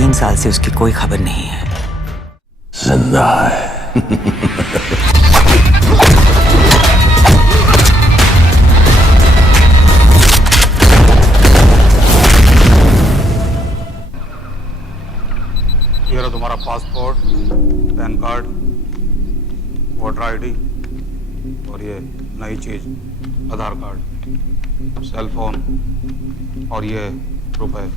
3 साल से उसकी कोई खबर नहीं है। जिंदा है। ये रहा तुम्हारा passport, pan card, voter ID और ये नई चीज आधार कार्ड, सेल फोन और ये रुपए।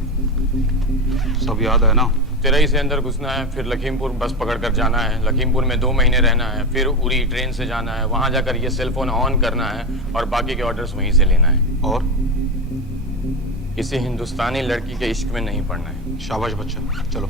सब याद है ना? तिरई से अंदर घुसना है, फिर लखीमपुर बस पकड़कर जाना है, लखीमपुर में 2 महीने रहना है, फिर उरी ट्रेन से जाना है, वहां जाकर ये सेल फोन ऑन करना है और बाकी के ऑर्डर्स वहीं से लेना है। और किसी हिंदुस्तानी लड़की के इश्क में नहीं पड़ना है। शाबाश बच्चा, चलो।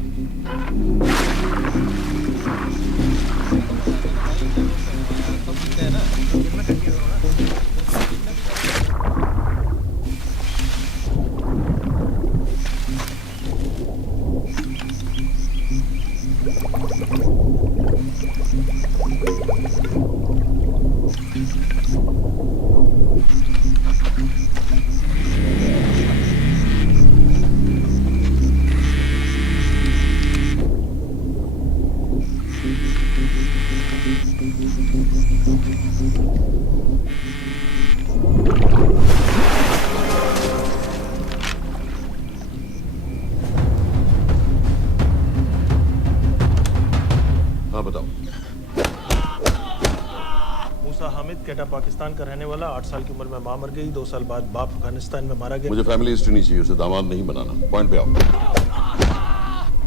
कैटा पाकिस्तान का रहने वाला, 8 साल की उम्र में मां मर गई, 2 साल बाद बाप अफगानिस्तान में मारा गया। मुझे फैमिली हिस्ट्री नहीं चाहिए, उसे दामाद नहीं बनाना। पॉइंट पे आओ।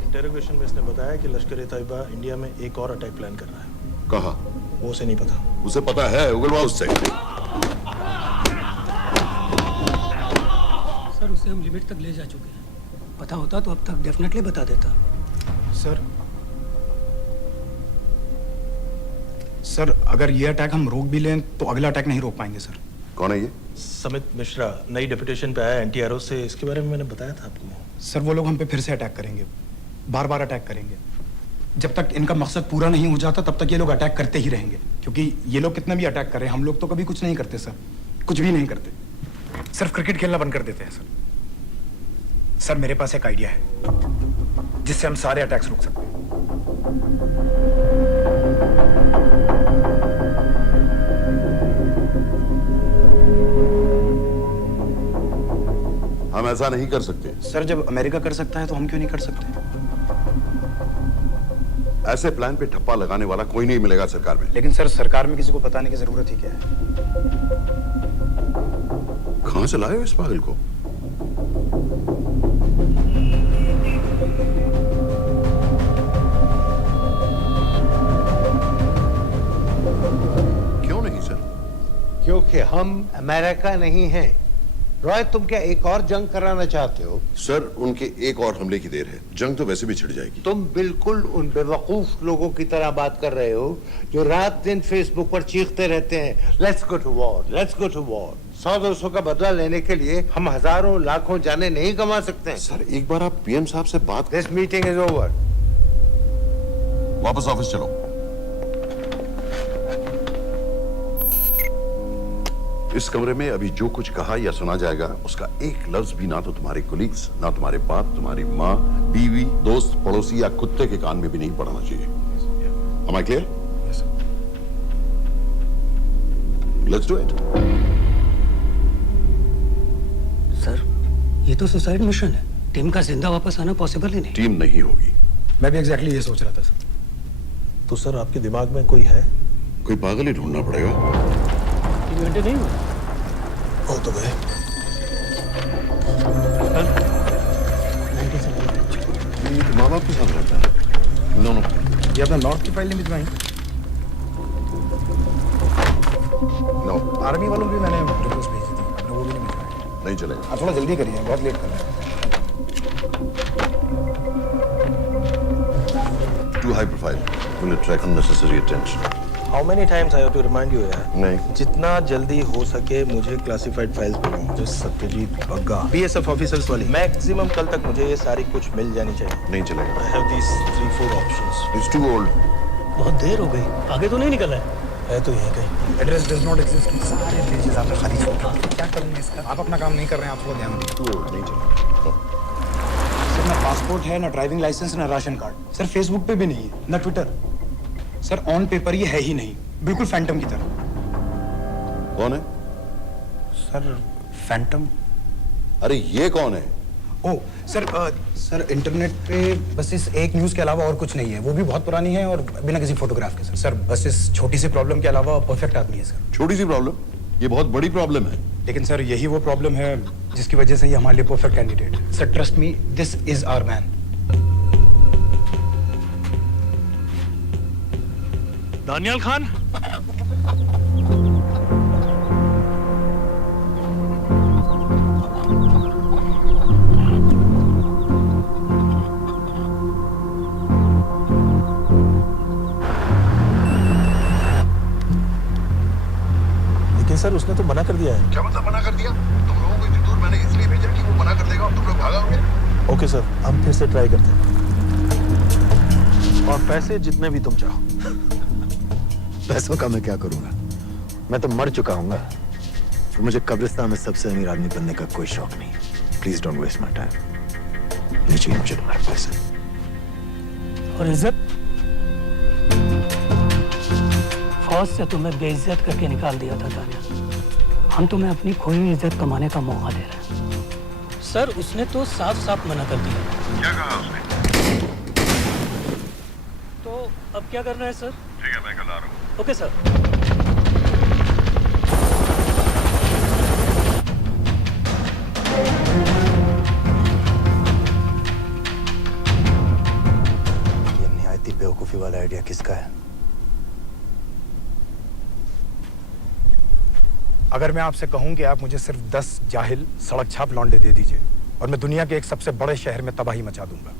इंटरोगेशन में इसने बताया कि लश्कर ए तैयबा इंडिया में एक और अटैक प्लान कर रहा है। कहाँ? वो उसे नहीं पता। उसे पता है, उगलवा उससे। सर उसे हम लिमिट तक ले जा चुके हैं। पता होता तो अब तक डेफिनेटली बता देता। सर अगर ये अटैक हम रोक भी लें तो अगला अटैक नहीं रोक पाएंगे सर। कौन है ये? समित मिश्रा, नई डेपुटेशन पे आया एनटीआरओ से। इसके बारे में मैंने बताया था आपको। सर वो लोग हम पे फिर से अटैक करेंगे, बार बार अटैक करेंगे। जब तक इनका मकसद पूरा नहीं हो जाता तब तक ये लोग अटैक करते ही रहेंगे, क्योंकि ये लोग कितना भी अटैक करें हम लोग तो कभी कुछ नहीं करते सर, कुछ भी नहीं करते। सिर्फ क्रिकेट खेलना बंद कर देते हैं सर। सर मेरे पास एक आइडिया है जिससे हम सारे अटैक्स रोक सकते हैं। हम ऐसा नहीं कर सकते। सर जब अमेरिका कर सकता है तो हम क्यों नहीं कर सकते? ऐसे प्लान पे ठप्पा लगाने वाला कोई नहीं मिलेगा सरकार में। लेकिन सर सरकार में किसी को बताने की जरूरत ही क्या है? कहां से लाए हो इस पागल को? क्यों नहीं सर? क्योंकि हम अमेरिका नहीं हैं। रॉय तुम क्या एक और जंग कराना चाहते हो? सर उनके एक और हमले की देर है, जंग तो वैसे भी छिड़ जाएगी। तुम बिल्कुल उन बेवकूफ लोगों की तरह बात कर रहे हो जो रात दिन फेसबुक पर चीखते रहते हैं let's go to war, let's go to war. 100-200 का बदला लेने के लिए हम हजारों लाखों जाने नहीं कमा सकते हैं। सर एक बार आप पीएम साहब से बात। This meeting is over. वापस ऑफिस चलो। इस कमरे में अभी जो कुछ कहा या सुना जाएगा उसका एक लफ्ज भी ना तो तुम्हारे कोलीग्स, ना तुम्हारे बाप, तुम्हारी माँ, बीवी, दोस्त, पड़ोसी या कुत्ते के कान में भी नहीं पड़ना चाहिए। Am I clear? Yes, sir. Let's do it. Sir ये तो सुसाइड मिशन है। टीम का जिंदा वापस आना पॉसिबल ही नहीं। टीम नहीं होगी। मैं भी एग्जैक्टली ये सोच रहा था सर। तो सर आपके दिमाग में कोई है? कोई पागल ही ढूंढना पड़ेगा। 3 घंटे नहीं हुए हो तो गए। माँ बाप के साथ रहता है? No no. ये अपना नॉर्थ की फाइल नहीं भिजवाई? नो। आर्मी वालों की मैंने रिक्वेस्ट भेजी थी, आपने वो भी नहीं भिजवाई। नहीं चलेगा। आप थोड़ा जल्दी करिए, बहुत लेट कर रहे हैं। Too high profile. Will attract unnecessary attention. How many times I have to remind you यार? नहीं। जितना जल्दी हो सके मुझे क्लासिफाइड फाइल्स भेजो। जो सत्यजीत बग्गा, बीएसएफ ऑफिसर्स वाली। मैक्सिमम कल तक मुझे ये सारी कुछ मिल जानी चाहिए। नहीं चलेगा। I have these 3-4 options. It's too old. बहुत देर हो गई, आगे तो नहीं निकला है। है तो यहीं कहीं। Address does not exist. सारे पेजेस आपने खाली छोड़ दिए। क्या करूंगा इसका? आप अपना काम नहीं कर रहे हैं, आप थोड़ा ध्यान दीजिए। Too old. नहीं चलेगा। ना पासपोर्ट है, ना ड्राइविंग लाइसेंस, ना राशन कार्ड। सर फेसबुक पे भी नहीं है, ना ट्विटर। सर ऑन पेपर ये है ही नहीं, बिल्कुल फैंटम की तरह। कौन है? Sir Phantom? अरे ये कौन है? ओ सर इंटरनेट पे बस इस एक न्यूज़ के अलावा और कुछ नहीं है, वो भी बहुत पुरानी है और बिना किसी फोटोग्राफ के। सर बस इस छोटी सी प्रॉब्लम के अलावा परफेक्ट आदमी है सर। छोटी सी प्रॉब्लम? ये बहुत बड़ी प्रॉब्लम है। लेकिन सर यही वो प्रॉब्लम है जिसकी वजह से ये हमारे लिए परफेक्ट कैंडिडेट है। Sir trust me, this is our man. Daniyal Khan, लेकिन सर उसने तो मना कर दिया है। क्या मतलब मना कर दिया? तुम लोगों को इतनी दूर मैंने इसलिए भेजा कि वो मना कर देगा और तुम लोग भागोगे। ओके सर, हम फिर से ट्राई करते हैं। और पैसे जितने भी तुम चाहो। पैसों का मैं क्या करूंगा? मैं तो मर चुका हूँ। तो मुझे कब्रिस्तान में सबसे अमीर आदमी बनने का कोई शौक नहीं। Please don't waste my time. नहीं चाहिए मुझे तुम्हारे पैसे। और इज्जत? फौज से तुम्हें बेइज्जत करके निकाल दिया था दानिया। हम तुम्हें अपनी खोई हुई इज्जत कमाने का मौका दे रहे हैं। सर उसने तो साफ साफ मना कर दिया। क्या कहा उसने? तो अब क्या करना है सर? ठीक है, मैं कल आ रहा हूँ। Okay sir. ये निहायती बेवकूफी वाला आइडिया किसका है? अगर मैं आपसे कहूं कि आप मुझे सिर्फ 10 जाहिल सड़क छाप लौंडे दे दीजिए और मैं दुनिया के एक सबसे बड़े शहर में तबाही मचा दूंगा,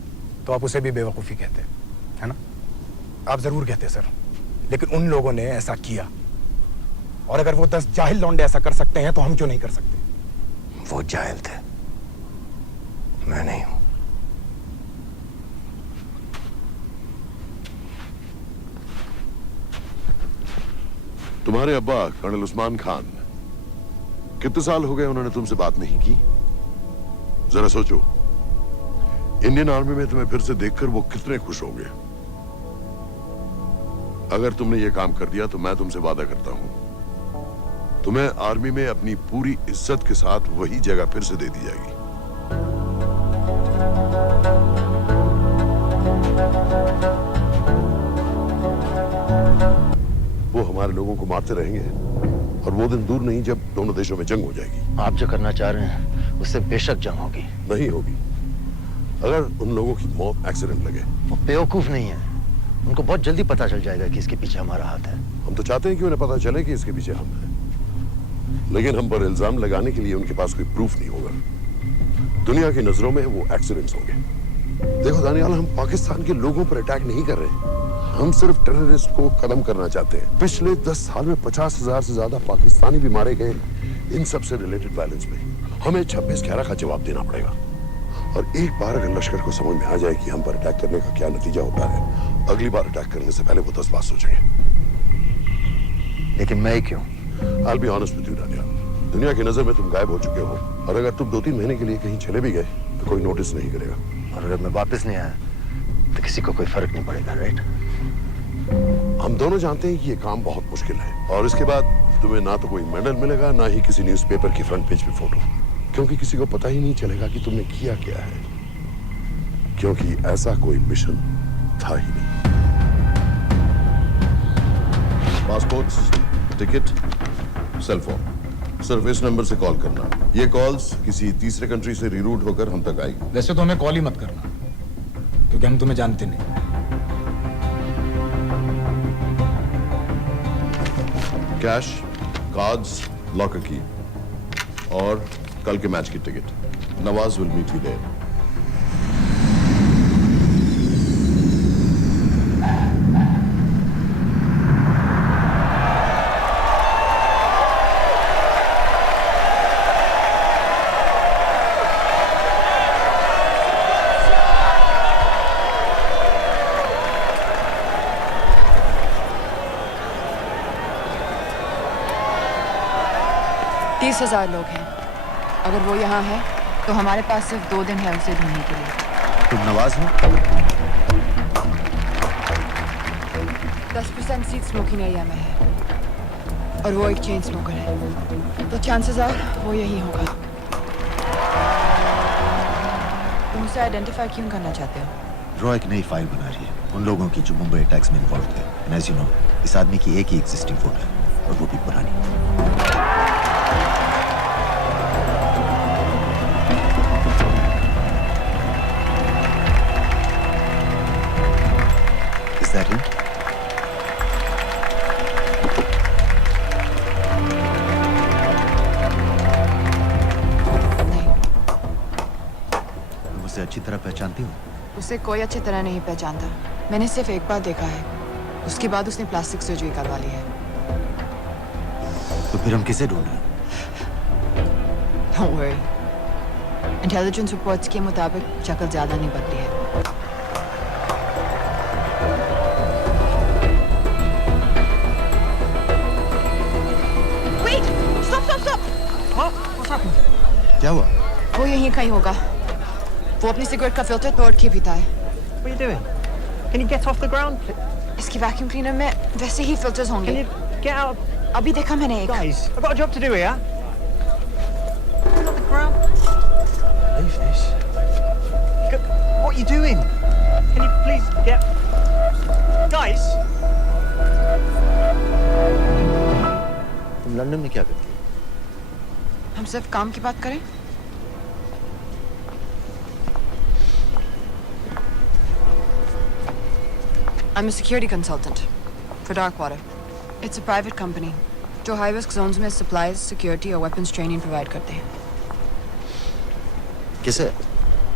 तो आप उसे भी बेवकूफ़ी कहते हैं, है ना? आप जरूर कहते सर, लेकिन उन लोगों ने ऐसा किया। और अगर वो 10 जाहिल लौंडे ऐसा कर सकते हैं तो हम क्यों नहीं कर सकते? वो जाहिल थे, मैं नहीं हूं। तुम्हारे अब्बा कर्नल उस्मान खान, कितने साल हो गए उन्होंने तुमसे बात नहीं की? जरा सोचो, इंडियन आर्मी में तुम्हें फिर से देखकर वो कितने खुश होंगे। अगर तुमने ये काम कर दिया तो मैं तुमसे वादा करता हूं, तुम्हें आर्मी में अपनी पूरी इज्जत के साथ वही जगह फिर से दे दी जाएगी। वो हमारे लोगों को मारते रहेंगे और वो दिन दूर नहीं जब दोनों देशों में जंग हो जाएगी। आप जो करना चाह रहे हैं उससे बेशक जंग होगी। नहीं होगी अगर उन लोगों की मौत एक्सीडेंट लगे। वो बेवकूफ नहीं है, उनको बहुत जल्दी पता चल जाएगा कि इसके पीछे हमारा हाथ है। हम तो चाहते हैं कि उन्हें पता चले कि इसके पीछे हम हैं, लेकिन हम पर इल्जाम लगाने के लिए उनके पास कोई प्रूफ नहीं होगा। दुनिया की नजरों में वो एक्सीडेंट्स होंगे। देखो दानियाल, हम पाकिस्तान के लोगों पर अटैक नहीं कर रहे, हम सिर्फ टेररिस्ट को खत्म करना चाहते हैं। पिछले 10 साल में 50,000 से ज्यादा पाकिस्तानी भी मारे गए इन सब से रिलेटेड वायलेंस में। हमें 26/11 का जवाब देना पड़ेगा। और एक बार अगर लश्कर को समझ में आ जाए कि हम पर अटैक करने का क्या नतीजा होता है, अगली बार अटैक करने से पहले वो 10 बार सोचेंगे। लेकिन मैं क्यों? I'll be honest with you, Daniyal, दुनिया की नजर में तुम गायब हो चुके हो और अगर तुम 2-3 महीने के लिए कहीं चले भी गए तो कोई नोटिस नहीं करेगा। और अगर मैं वापस नहीं आया तो किसी को कोई फर्क नहीं पड़ेगा, राइट? हम दोनों जानते हैं कि ये काम बहुत मुश्किल है और इसके बाद तुम्हें ना तो कोई मेडल मिलेगा, ना ही किसी न्यूज़पेपर की फ्रंट पेज पे फोटो, क्योंकि किसी को पता ही नहीं चलेगा कि तुमने किया क्या है, क्योंकि ऐसा कोई मिशन था ही नहीं। पासपोर्ट, टिकट, सेल फोन, सिर्फ इस नंबर से कॉल करना। ये कॉल्स किसी तीसरे कंट्री से रीरूट होकर हम तक आएगी। वैसे तो हमें कॉल ही मत करना, क्योंकि हम तुम्हें जानते नहीं। कैश, कार्ड्स, लॉकर की और कल के मैच की टिकट। Nawaz will meet you there. $30,000 लोग हैं। अगर वो यहाँ है तो हमारे पास सिर्फ 2 दिन है उसे ढूंढने के लिए। तुम नवाज हो? 10% सीट स्मोकिंग एरिया में है और वो एक चेन स्मोकर है, तो चांसेस आर वो यही होगा। तुम उसे आइडेंटिफाई क्यों करना चाहते हो? रॉ एक नई फाइल बना रही है उन लोगों की जो मुंबई अटैक्स में इन्वॉल्व थे। एंड एज यू नो, इस आदमी की एक ही एग्जिस्टिंग फोटो है और वो भी पुरानी। Is that him? नहीं, तुम उसे अच्छी तरह पहचानती हो? उसे कोई अच्छी तरह नहीं पहचानता। मैंने सिर्फ एक बार देखा है, उसके बाद उसने प्लास्टिक सर्जरी करवा ली है। तो फिर हम किसे ढूंढें? Don't worry. इंटेलिजेंस रिपोर्ट्स के मुताबिक शक्ल ज्यादा नहीं बदली है। Wait! Stop! Stop! Stop! क्या हुआ? वो यहीं कहीं होगा। वो अपनी सिगरेट का फिल्टर तोड़ के पीता है। What are you doing? Can you get off the ground? इसकी वैक्यूम क्लीनर में वैसे ही फिल्टर्स Can होंगे। you get out? अभी देखा मैंने एक। Guys, I've got a job to do here. Get off the ground. Leave this. What are you doing? Can you please get... Guys? तुम London में क्या करती हो? हम सिर्फ काम की बात करें? I'm a security consultant for Darkwater. It's a private company जो high risk zones में supplies, security और weapons training provide करते हैं। किसे?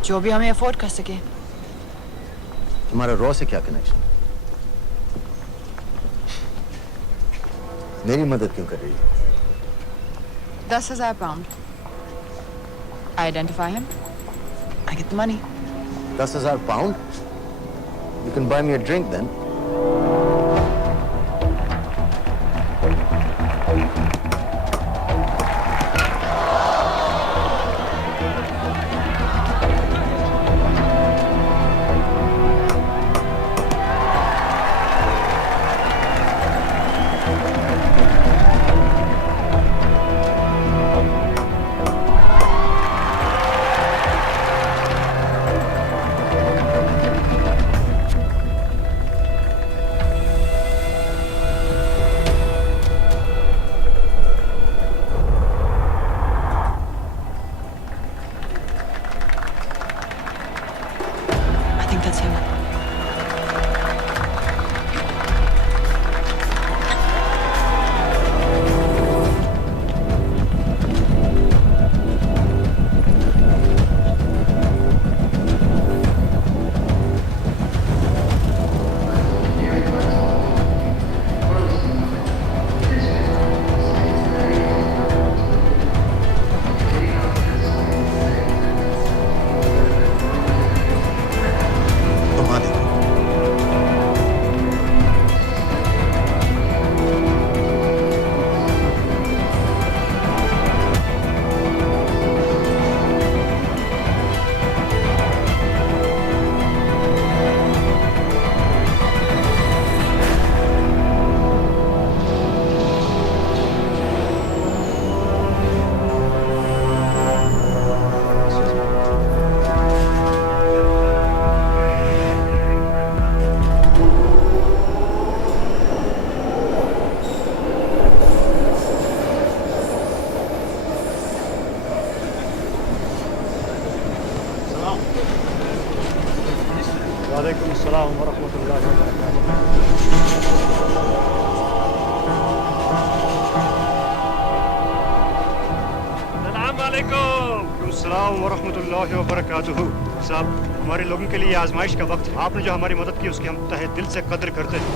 जो भी हमें अफोर्ड कर सके। तुम्हारा रॉ से क्या कनेक्शन? मेरी मदद क्यों कर रही हो? 10,000 pound. I identify him. I get the money. 10,000 pound? You can buy me a drink then. I think that's him. तुम वहां देखो। वालेकुम अस्सलाम व रहमतुल्लाहि व बरकातुहू। अस्सलाम वालेकुम। अस्सलाम व रहमतुल्लाहि व बरकातुहू। साहब, हमारे लोगों के लिए आजमाइश का वक्त है। आपने जो हमारी मदद की उसकी हम तहे दिल से कद्र करते हैं।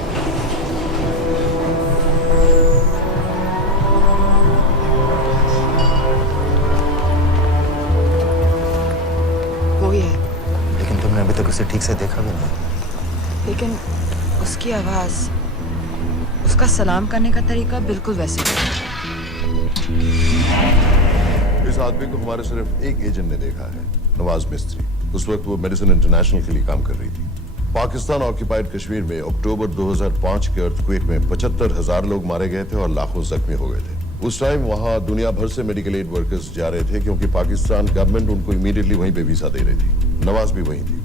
वो ही है, लेकिन तुमने अभी तक उसे ठीक से देखा भी नहीं। लेकिन उसकी आवाज, उसका सलाम करने का तरीका बिल्कुल वैसे ही है। इस आदमी को हमारे सिर्फ एक एजेंट ने देखा है, नवाज मिस्त्री। उस वक्त वो मेडिसिन इंटरनेशनल के लिए काम कर रही थी। पाकिस्तान ऑक्यूपाइड कश्मीर में अक्टूबर 2005 के अर्थक्वेक में 75,000 लोग मारे गए थे और लाखों जख्मी हो गए थे। उस टाइम वहां दुनिया भर से मेडिकल एड वर्कर्स जा रहे थे क्योंकि पाकिस्तान गवर्नमेंट उनको इमीडिएटली वहीं पे वीजा दे रही थी। नवाज भी वहीं थी।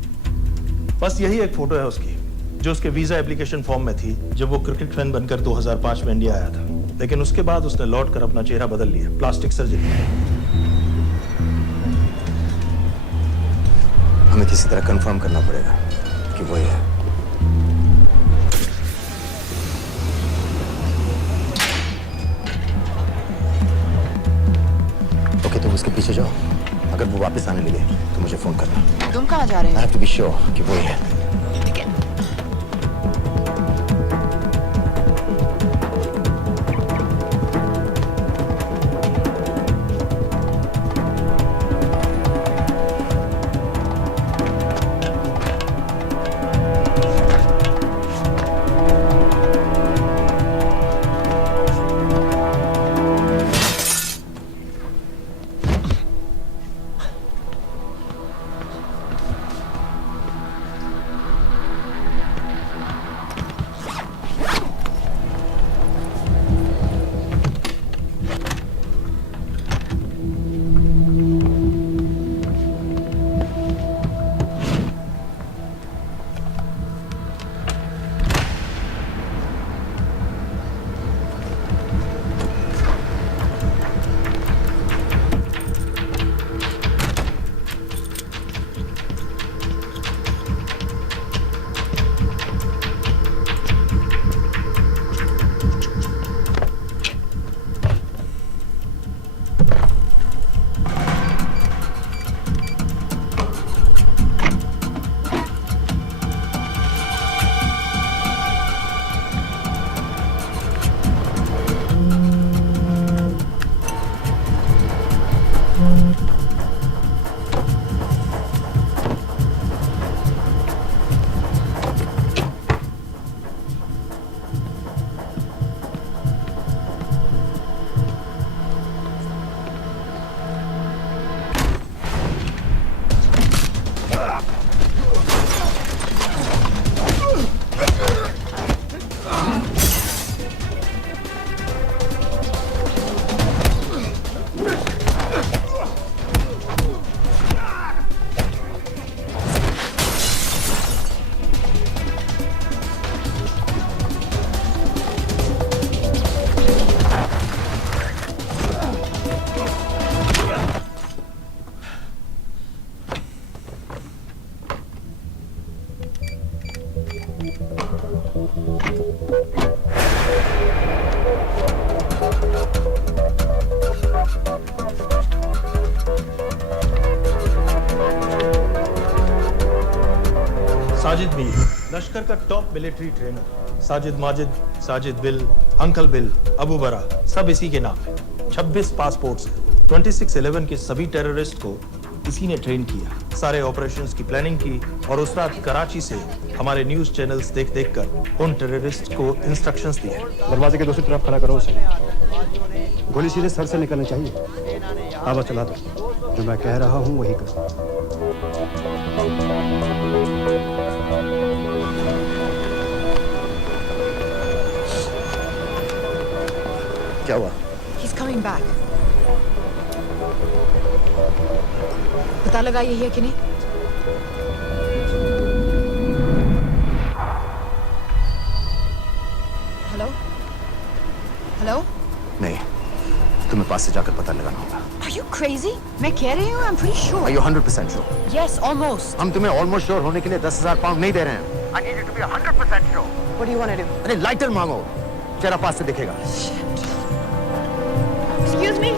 बस यही एक फोटो है उसकी, जो उसके वीजा एप्लीकेशन फॉर्म में थी जब वो क्रिकेट फैन बनकर 2005 में इंडिया आया था। लेकिन उसके बाद उसने लौट कर अपना चेहरा बदल लिया, प्लास्टिक सर्जरी। हमें किसी तरह कंफर्म करना पड़ेगा कि वो है। ओके, तुम उसके पीछे जाओ। अगर वो वापस आने लगे तो मुझे फोन करना। तुम कहाँ जा रहे I हो? have to be sure कि वो है। साजिद मीर, लश्कर का top military trainer. Sajid Majid, Sajid bill, uncle bill, Abu बरा, सब इसी के नाम है। 26 पासपोर्ट्स हैं। 2611 के सभी टेररिस्ट को इसी ने ट्रेन किया। सारे ऑपरेशंस की प्लानिंग की और उस रात कराची से हमारे न्यूज चैनल्स देख देख कर उन टेररिस्ट को इंस्ट्रक्शंस दिए। दरवाजे के दूसरी तरफ खड़ा करो उसे। गोली सीधे सर से निकलनी चाहिए। आवाज चला दो। जो मैं कह रहा हूँ वही करो। क्या हुआ? He's coming back. पता लगा यही है कि नहीं? हेलो? हेलो? नहीं, तुम्हें पास से जाकर पता लगाना होगा। Are you crazy? मैं कह रही हूँ, I'm pretty sure. Are you 100% sure? Yes, almost. हम तुम्हें almost sure होने के लिए 10,000 पाउंड नहीं दे रहे हैं। I need you to be 100% sure. What do you want to do? अरे लाइटर मांगो, चेहरा पास से दिखेगा। Excuse me?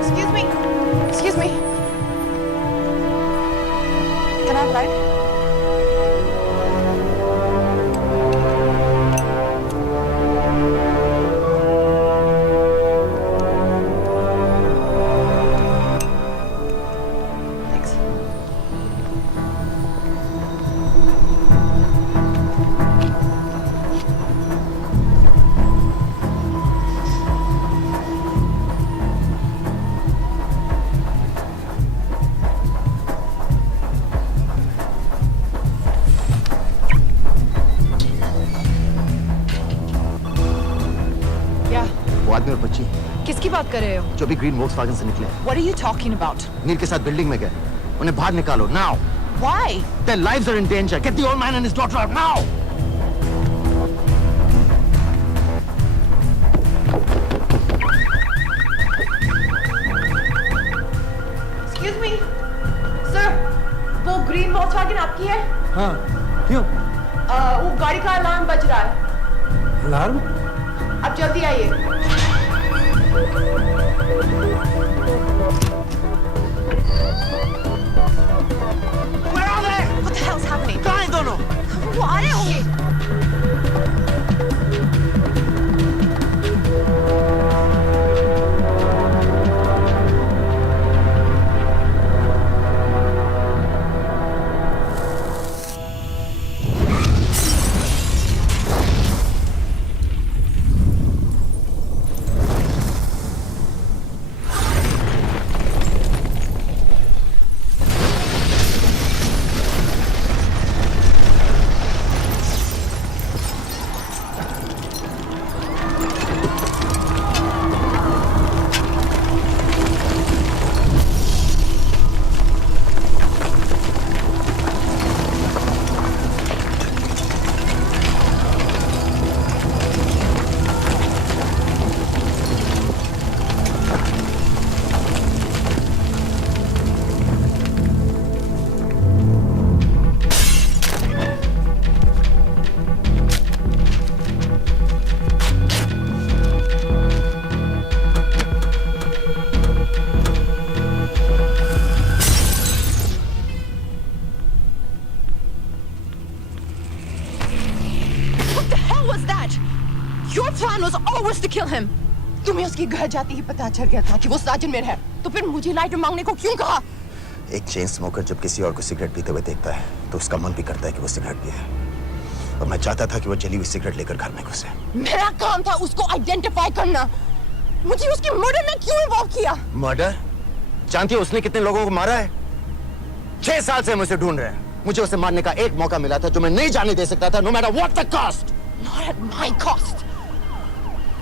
Excuse me? Excuse me? Can I have a light? Thanks. किसकी बात कर रहे हो? जो भी ग्रीन वोक्सवैगन से निकले। What are you talking about? नील के साथ बिल्डिंग में गए, उन्हें बाहर निकालो now. Why? Their lives are in danger. Get the old man and his daughter out now. Excuse me, sir. वो ग्रीन वॉक्सवैगन आपकी है? हाँ, क्यों? वो गाड़ी का अलार्म बज रहा है। अलार्म? अब जल्दी आइए। Where are they? What the hell's happening? कहाँ हैं दोनों? वो आ रहे होंगे। Your plan was always to kill him. तुम्हें उसके घर जाते ही पता चल गया था कि वो साजिद में है, तो फिर मुझे लाइटर मांगने को क्यों कहा? एक चेन स्मोकर जब किसी और को सिगरेट पीते हुए देखता है तो उसका मन भी करता है कि वो सिगरेट पिए। और मैं चाहता था कि वो जली हुई सिगरेट लेकर घर में घुसे। मेरा काम था उसको आइडेंटिफाई करना। मुझे उसके मर्डर में क्यों इन्वॉल्व किया? मर्डर? जानती हो उसने कितने लोगों को मारा है? 6 साल से हम उसे ढूंढ रहे हैं। मुझे उसे मारने का एक मौका मिला था जो मैं नहीं जाने दे सकता था, no matter what the cost. Not at my cost.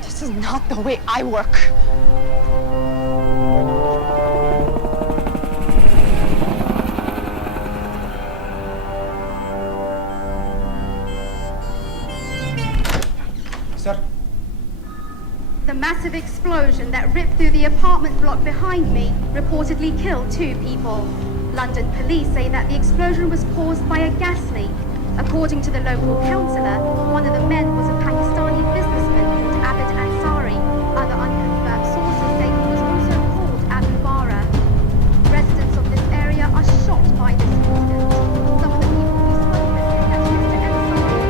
This is not the way I work. Sir. The massive explosion that ripped through the apartment block behind me reportedly killed 2 people. London police say that the explosion was caused by a gas leak. According to the local councillor, one of the men was a Pakistani businessman called Abid Ansari. Other unconfirmed sources say he was also called Abu Bara. Residents of this area are shocked by this incident. Some of the people we spoke with say that Mr. Ansari was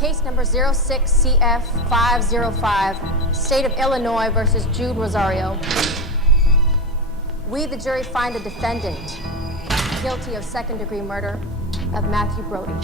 Case number 06CF505, State of Illinois versus Jude Rosario. We, the jury, find the defendant guilty of second-degree murder of Matthew Brody.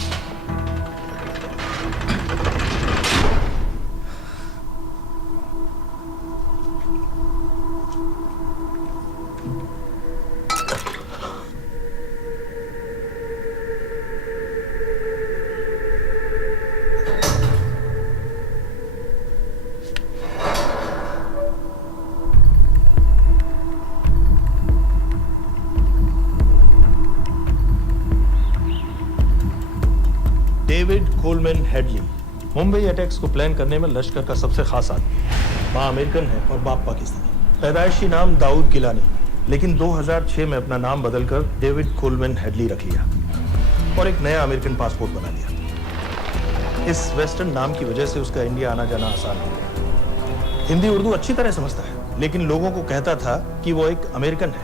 David Coleman Headley Mumbai attacks को plan करने में लश्कर का सबसे खास आदमी। माँ American है और बाप पाकिस्तानी। पैदाइशी नाम दाऊद गिलानी, लेकिन 2006 में अपना नाम बदलकर डेविड कोलमैन हेडली रख लिया और एक नया अमेरिकन पासपोर्ट बना लिया। इस वेस्टर्न नाम की वजह से उसका इंडिया आना जाना आसान हो गया। हिंदी उर्दू अच्छी तरह समझता है, लेकिन लोगों को कहता था कि वो एक अमेरिकन है।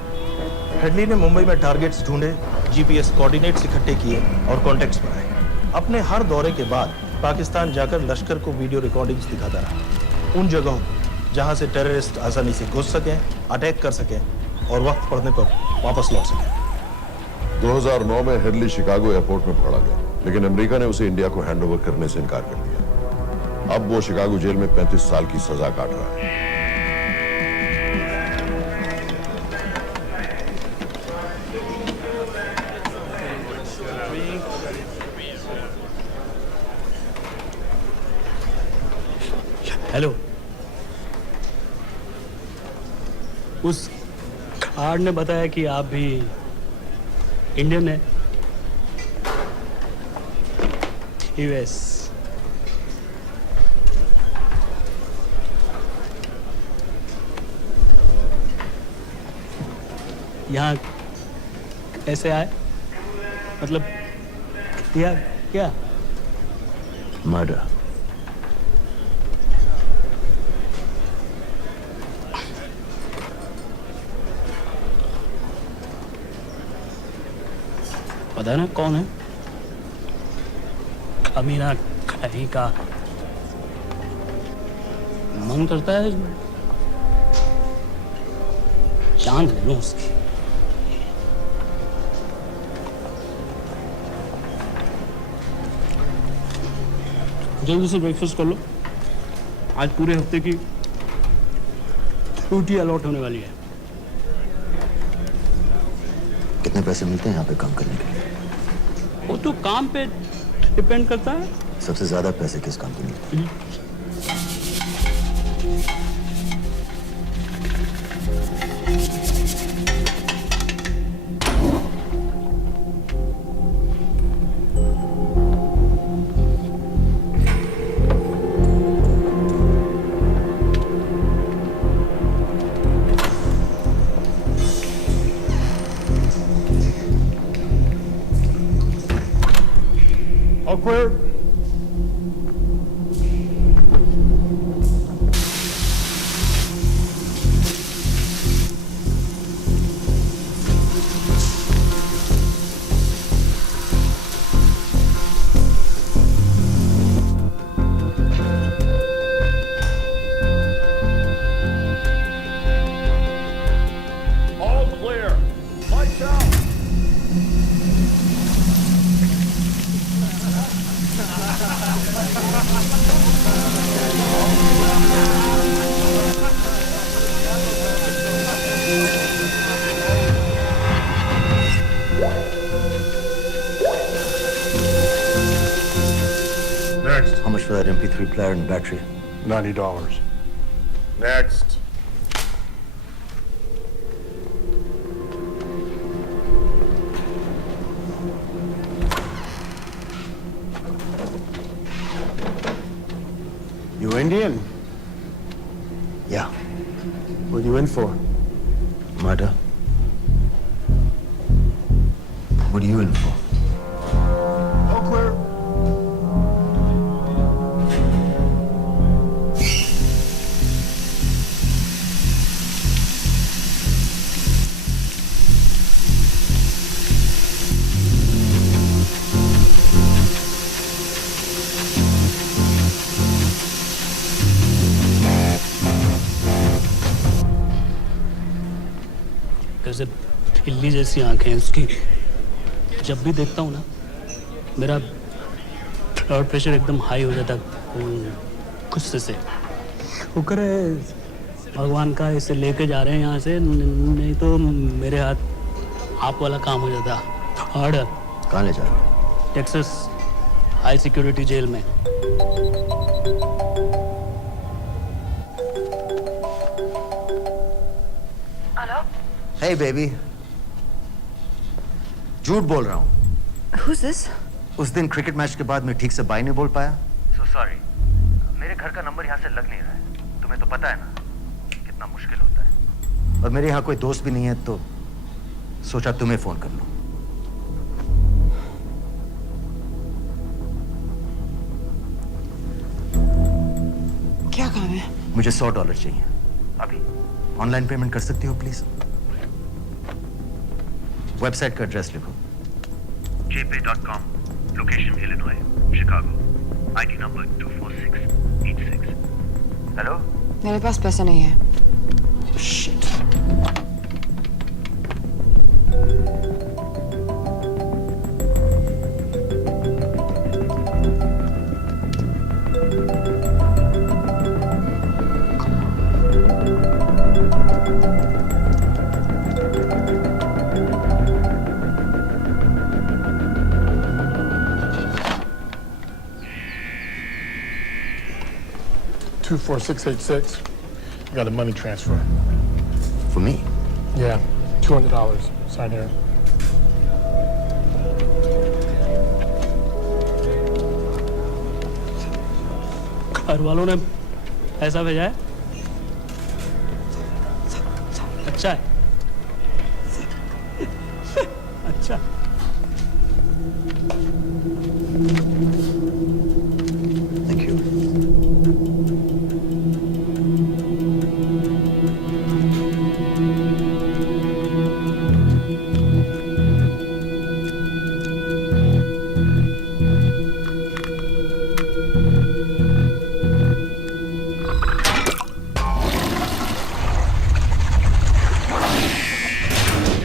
हेडली ने मुंबई में टारगेट्स ढूंढे, जीपीएस कोऑर्डिनेट्स इकट्ठे किए और कॉन्टेक्ट्स बनाए। अपने हर दौरे के बाद पाकिस्तान जाकर लश्कर को वीडियो रिकॉर्डिंग्स दिखाता रहा, उन जगहों को जहां से टेररिस्ट आसानी से घुस सकें, अटैक कर सकें और वक्त पड़ने पर वापस लौट सकें। 2009 में हेडली शिकागो एयरपोर्ट में पकड़ा गया, लेकिन अमेरिका ने उसे इंडिया को हैंडओवर करने से इनकार कर दिया। अब वो शिकागो जेल में 35 साल की सजा काट रहा है। हेलो, उस कार्ड ने बताया कि आप भी इंडियन है। यूएस। यहाँ कैसे आए? मतलब क्या क्या? मर्डर। पता ना कौन है? कमीना कहीं का। मन करता है जान ले लूं उसकी। जल्दी से ब्रेकफास्ट कर लो, आज पूरे हफ्ते की ड्यूटी अलॉट होने वाली है। कितने पैसे मिलते हैं यहाँ पे काम करने के लिए? वो तो काम पे डिपेंड करता है। सबसे ज्यादा पैसे किस काम पे मिलते हैं? Awkward. All clear. Lights out. Next. How much for that MP3 player and battery? $90. Next. You Indian? Yeah. What are you in for? Murder. What are you in for? All clear. कैसे बिल्ली जैसी आंखें हैं उसकी। जब भी देखता हूँ ना, मेरा ब्लड प्रेशर एकदम हाई हो जाता है गुस्से से। शुक्र है भगवान का इसे लेके जा रहे हैं यहाँ से, नहीं तो मेरे हाथ आप वाला काम हो जाता। ऑर्डर। कहाँ ले जा रहे हो? टेक्सास हाई सिक्योरिटी जेल में। Hey baby. झूठ बोल रहा हूँ। Who's this? उस दिन क्रिकेट मैच के बाद मैं ठीक से बाय नहीं बोल पाया। So sorry. मेरे घर का नंबर यहाँ से लग नहीं रहा है। तुम्हें तो पता है ना कितना मुश्किल होता है। और मेरे यहाँ कोई दोस्त भी नहीं है, तो सोचा तुम्हें फोन कर लूं। क्या काम है? मुझे $100 चाहिए। अभी ऑनलाइन पेमेंट कर सकती हो प्लीज? वेबसाइट का एड्रेस लिखो। jpay.com, location Illinois, Chicago, ID number 24686. Hello? मेरे पास पैसा नहीं है। Shit. 24686. I got a money transfer. For me? Yeah, $200. Sign here. घर वालों ने ऐसा भेजा है? अच्छा है। अच्छा। Thank you.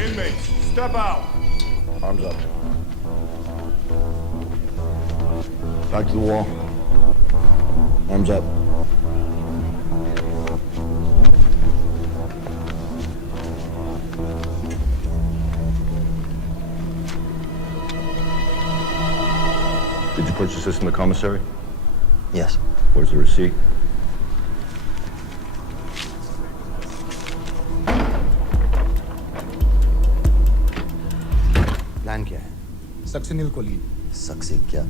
Inmates, step out. Arms up. Back to the wall. Arms up. Did you purchase this in the commissary? Yes. Where's the receipt? Plan क्या है? Succinyl choline. सक्सी क्या?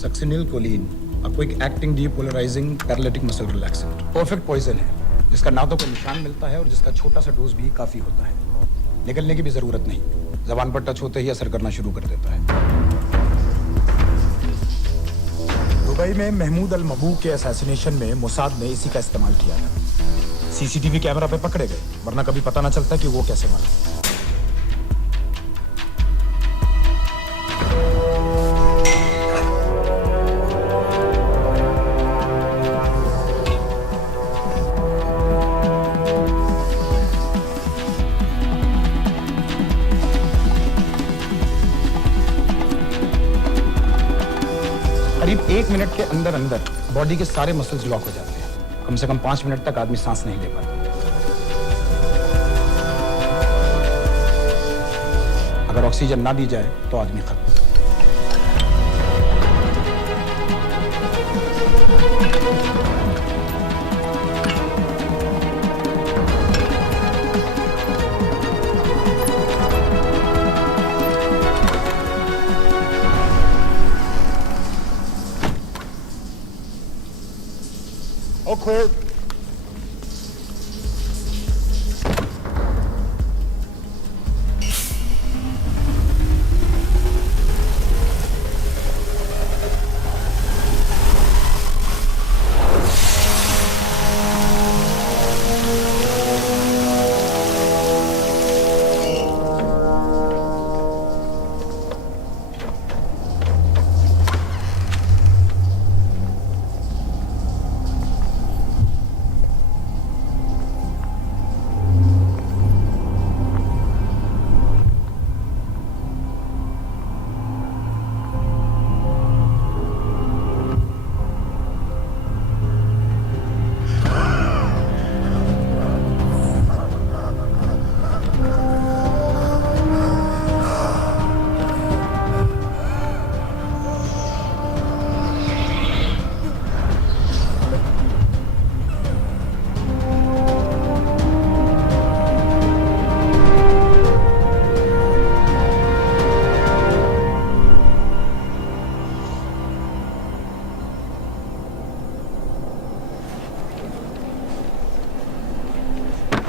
सक्सिनिल कोलीन आपको एक acting depolarizing paralytic muscle relaxant perfect poison है, जिसका ना तो कोई निशान मिलता है और जिसका छोटा सा डोज भी काफी होता है। निकलने की भी जरूरत नहीं, जबान पर टच होते ही असर करना शुरू कर देता है। दुबई में महमूद अल मबू के असैसिनेशन में मोसाद ने इसी का इस्तेमाल किया था। सीसीटीवी कैमरा पे पकड़े गए, वरना कभी पता ना चलता कि वो कैसे मारा। करीब 1 मिनट के अंदर अंदर बॉडी के सारे मसल्स लॉक हो जाते हैं। कम से कम 5 मिनट तक आदमी सांस नहीं ले पाता। अगर ऑक्सीजन ना दी जाए तो आदमी खत्म। All clear.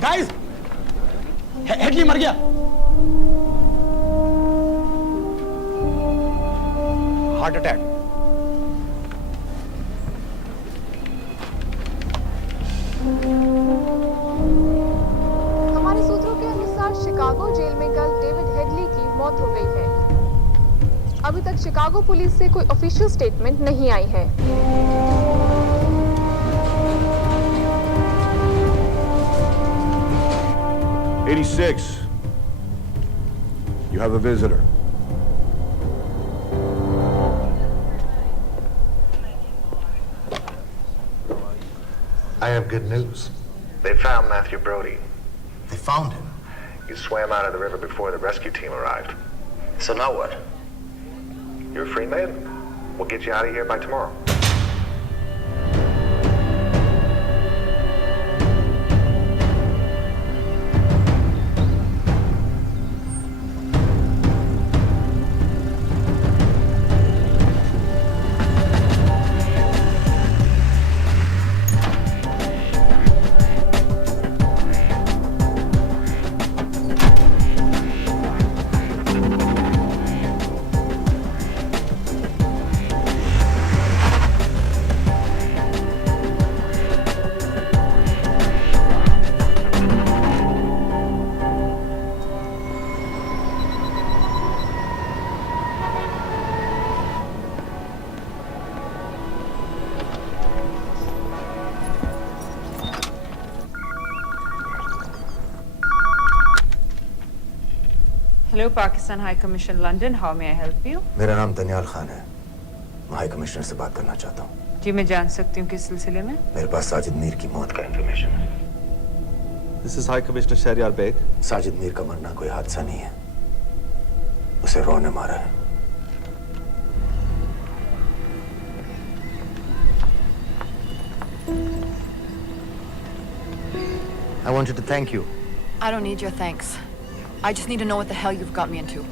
गाइस, हेडली मर गया। Heart attack. हमारे सूत्रों के अनुसार शिकागो जेल में कल डेविड हेडली की मौत हो गई है। अभी तक शिकागो पुलिस से कोई ऑफिशियल स्टेटमेंट नहीं आई है। 86. You have a visitor. I have good news. They found Matthew Brody. They found him? He swam out of the river before the rescue team arrived. So now what? You're a free man. We'll get you out of here by tomorrow. Hello, Pakistan High Commission, London. How may I help you? मेरा नाम दनियाल खान है। मैं high commissioner से बात करना चाहता हूँ। जी मैं जान सकती हूँ किस सिलसिले में? मेरे पास साजिद मीर की मौत का इंफॉर्मेशन है। This is High Commissioner Shahryar Beg. Sajid Mir का मरना कोई हादसा नहीं है, उसे रॉ ने मारा है। I wanted to thank you. I don't need your thanks. I just need to know what the hell you've got me into.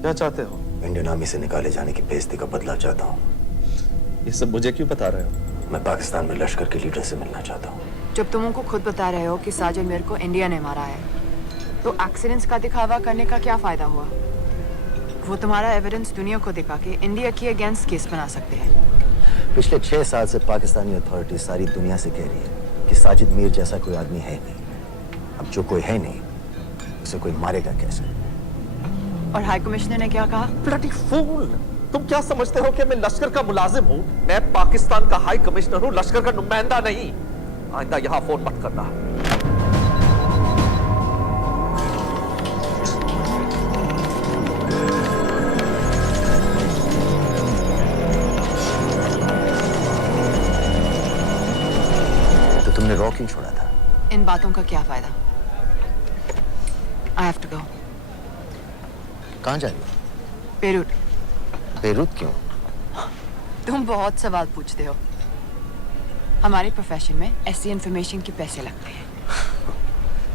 क्या चाहते हो? इंडियन आर्मी से निकाले जाने की बेइज्जती का बदला चाहता हूँ। ये सब मुझे क्यों बता रहे हो? मैं पाकिस्तान में लश्कर के लीडर से मिलना चाहता हूँ। जब तुम उनको खुद बता रहे हो कि साजिद मीर को इंडिया ने मारा है, तो एक्सीडेंट्स का दिखावा करने का क्या फायदा हुआ? वो तुम्हारा एविडेंस दुनिया को दिखा के इंडिया की अगेंस्ट केस बना सकते हैं। पिछले 6 साल से पाकिस्तानी अथॉरिटी सारी दुनिया से कह रही है कि साजिद मीर जैसा कोई आदमी है नहीं। अब जो कोई है नहीं, उसे कोई मारेगा कैसे? और हाई कमिश्नर ने क्या कहा? Bloody fool! तुम क्या समझते हो कि मैं लश्कर का मुलाजिम हूँ? मैं पाकिस्तान का हाई कमिश्नर हूँ, लश्कर का नुमाइंदा नहीं। आइंदा यहाँ फोन मत करना। तो तुमने रॉ क्यों छोड़ा था? इन बातों का क्या फायदा? I have to go. कहाँ जा रही हो? बेरूट। बेरूत क्यों? तुम बहुत सवाल पूछते हो। हमारे प्रोफेशन में ऐसी इंफॉर्मेशन के पैसे लगते हैं।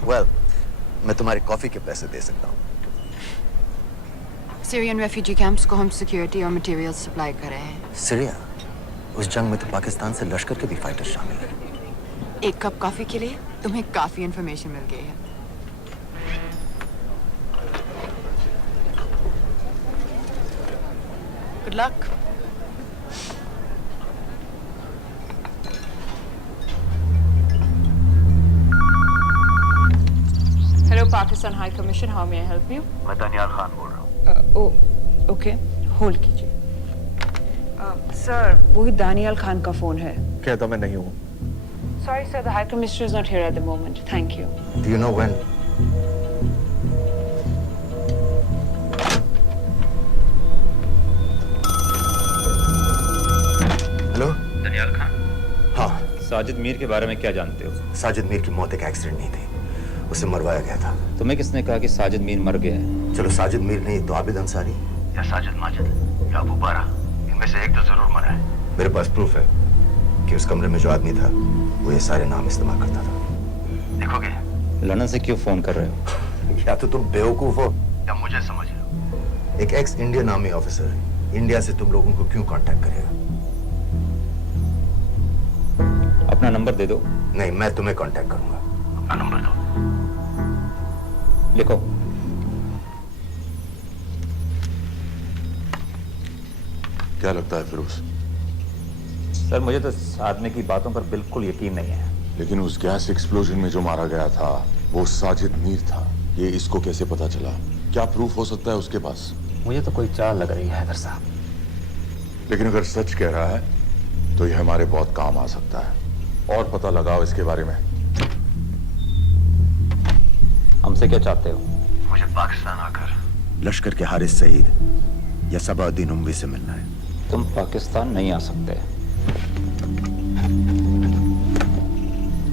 Well, मैं तुम्हारी कॉफी के पैसे दे सकता हूँ। सीरियन रेफ्यूजी कैंप्स को हम सिक्योरिटी और मटेरियल्स सप्लाई कर रहे हैं। सीरिया? उस जंग में तो पाकिस्तान से लश्कर के भी फाइटर शामिल हैं। एक कप कॉफी के लिए तुम्हें काफी इंफॉर्मेशन मिल गई है। Good luck. Hello, Pakistan High Commission. How may I help you? मैं दनियाल खान बोल रहा हूँ। ओ, ओके, होल्ड कीजिए। सर, वही दानियाल खान का फोन है। कहता मैं नहीं हूँ। Sorry, sir. The High Commissioner is not here at the moment. Thank you. Do you know when? Hello? Daniyal Khan? हाँ। साजिद मीर के बारे में क्या जानते हो? साजिद मीर की मौत एक एक्सीडेंट नहीं थी, उसे मरवाया गया था। तुम्हें किसने कहा कि साजिद मीर मर गया है? चलो साजिद मीर नहीं तो आबिद अंसारी या साजिद माजिद या अबू बारा, इनमें से एक तो जरूर मरा है। मेरे पास प्रूफ है कि उस कमरे में जो आदमी था वो ये सारे नाम इस्तेमाल करता था। देखोगे? लंदन से क्यों फोन कर रहे हो? या तो तुम बेवकूफ हो या मुझे समझ लो। एक x Indian army officer India से तुम लोगों को क्यों कांटेक्ट करेगा? अपना नंबर दे दो। नहीं, मैं तुम्हें कांटेक्ट करूंगा। अपना नंबर दो। लिखो। क्या लगता है फिरोज? सर, मुझे तो इस आदमी की बातों पर बिल्कुल यकीन नहीं है। लेकिन उस गैस एक्सप्लोजन में जो मारा गया था वो साजिद मीर था। ये इसको कैसे पता चला? क्या प्रूफ हो सकता है उसके पास? मुझे तो कोई चाल लग रही है हैदर साहब। लेकिन अगर सच कह रहा है तो ये हमारे बहुत काम आ सकता है। और पता लगाओ इसके बारे में। हमसे क्या चाहते हो? मुझे पाकिस्तान आकर लश्कर के हारिस सईद या सबाउद्दीन उमवी से मिलना है। तुम पाकिस्तान नहीं आ सकते।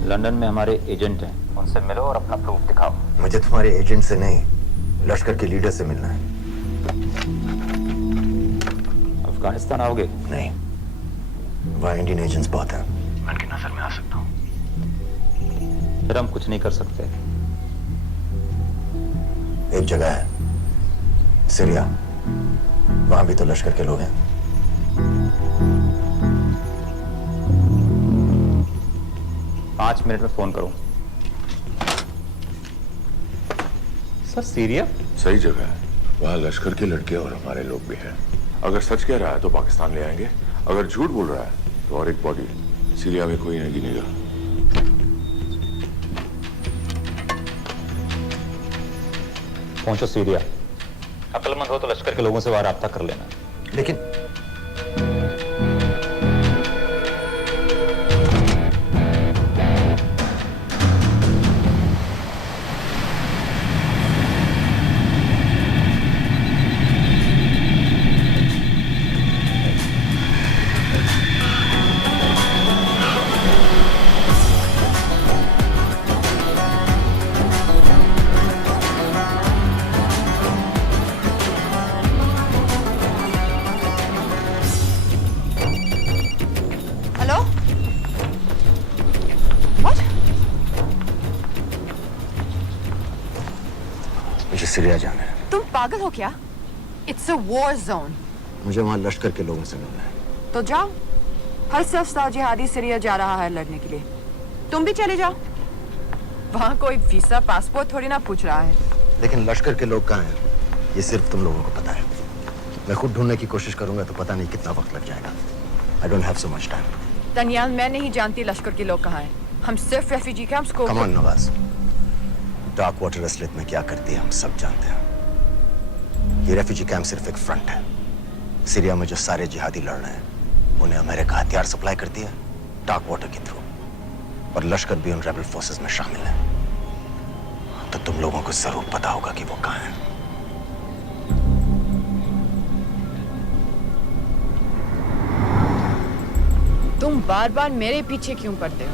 लंदन में हमारे एजेंट हैं, उनसे मिलो और अपना प्रूफ दिखाओ। मुझे तुम्हारे एजेंट से नहीं, लश्कर के लीडर से मिलना है। अफगानिस्तान आओगे? नहीं, वहाँ इंडियन एजेंट्स बहुत हैं। मैं उनकी नजर में आ सकता हूँ। फिर हम कुछ नहीं कर सकते। एक जगह है सीरिया, वहां भी तो लश्कर के लोग हैं। पाँच मिनट में फोन करूं। सर, सीरिया सही जगह है। वहाँ लश्कर के लड़के और हमारे लोग भी हैं। अगर सच कह रहा है तो पाकिस्तान ले आएंगे, अगर झूठ बोल रहा है तो और एक बॉडी सीरिया में कोई नहीं गिनेगा। पहुंचो सीरिया। अक्लमंद हो तो लश्कर के लोगों से वहां राब्ता कर लेना। लेकिन सीरिया जाना है। तुम पागल हो क्या? It's a war zone. मुझे वहां लश्कर के लोगों से मिलना है। तो जाओ। हर सस्ता जिहादी सीरिया जा रहा है लड़ने के लिए। तुम भी चले जाओ। वहां कोई वीसा पासपोर्ट थोड़ी ना पूछ रहा है। लेकिन लश्कर के लोग कहाँ हैं ये सिर्फ तुम लोगों को पता है। मैं खुद ढूंढने की कोशिश करूंगा तो पता नहीं कितना वक्त लग जाएगा। I don't have so much time. Daniyal, मैं नहीं जानती लश्कर के लोग कहाँ हैं। हम सिर्फ रेफ्यूजी कैंप्स को। Come on Nawaz, dark water असलियत में क्या करती है हम सब जानते हैं। ये रेफ्यूजी कैंप सिर्फ एक फ्रंट है। सीरिया में जो सारे जिहादी लड़ रहे हैं उन्हें अमेरिका हथियार सप्लाई करती है डार्क वाटर के थ्रू, और लश्कर भी उन रेबल फोर्सेस में शामिल है। तो तुम लोगों को जरूर पता होगा कि वो कहाँ है। तुम बार बार मेरे पीछे क्यों पड़ते हो?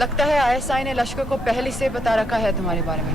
लगता है आईएसआई ने लश्कर को पहले से बता रखा है तुम्हारे बारे में।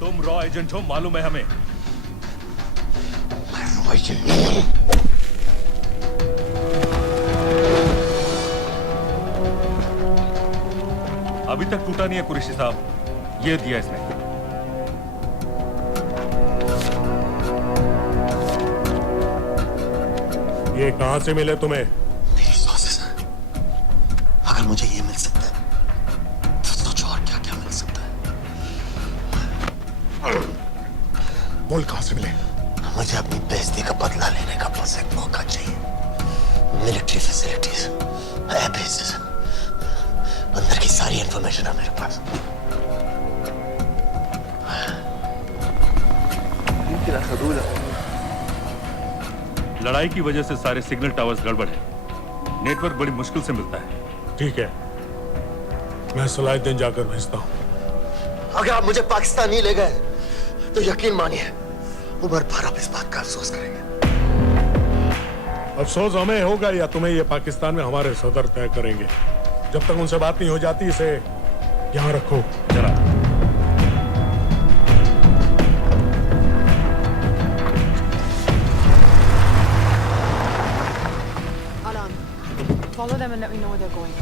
तुम रॉ एजेंट हो मालूम है हमें। मैं रॉ एजेंट नहीं हूं। अभी तक टूटा नहीं है कुरैशी साहब। ये दिया इसने। ये कहां से मिले तुम्हें? मेरी सॉसेस हैं। अगर मुझे ये मिल सकता है तो सोचो और क्या क्या मिल सकता है। बोल कहां से मिले? मुझे अपनी बेइज्जती का बदला लेने का बस एक मौका चाहिए। मिलिट्री फैसिलिटीज, एयर बेसेस, अंदर की सारी इंफॉर्मेशन है मेरे पास। लड़ाई की वजह से सारे सिग्नल टावर्स गड़बड़ है। नेटवर्क बड़ी मुश्किल से मिलता है। ठीक है, मैं सलाहुद्दीन जाकर भेजता हूँ। अगर आप मुझे पाकिस्तान नहीं ले गए तो यकीन मानिए उमर भर आप इस बात का अफसोस करेंगे। अफसोस हमें होगा या तुम्हें ये पाकिस्तान में हमारे सदर तय करेंगे। जब तक उनसे बात नहीं हो जाती इसे यहाँ रखो जरा। Follow them and let me know where they're going.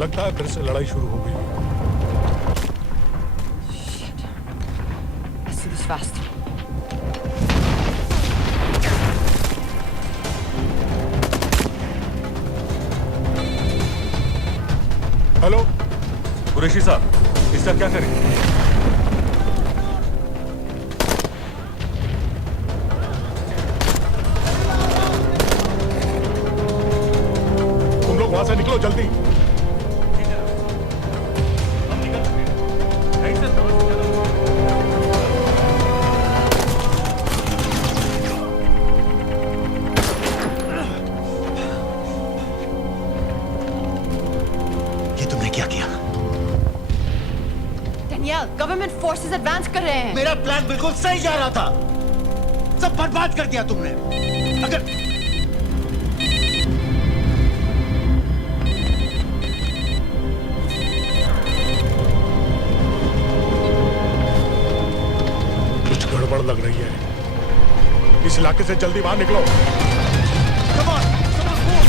लगता है फिर से लड़ाई शुरू हो गई। Shit. Let's do this fast. Hello Qureshi साहब, इसका क्या करें? तुम लोग वहां से निकलो जल्दी। क्या किया? डेनियल, गवर्नमेंट फोर्सेस एडवांस कर रहे हैं। मेरा प्लान बिल्कुल सही जा रहा था, सब बर्बाद कर दिया तुमने। अगर कुछ गड़बड़ लग रही है। इस इलाके से जल्दी बाहर निकलो। Come on, move.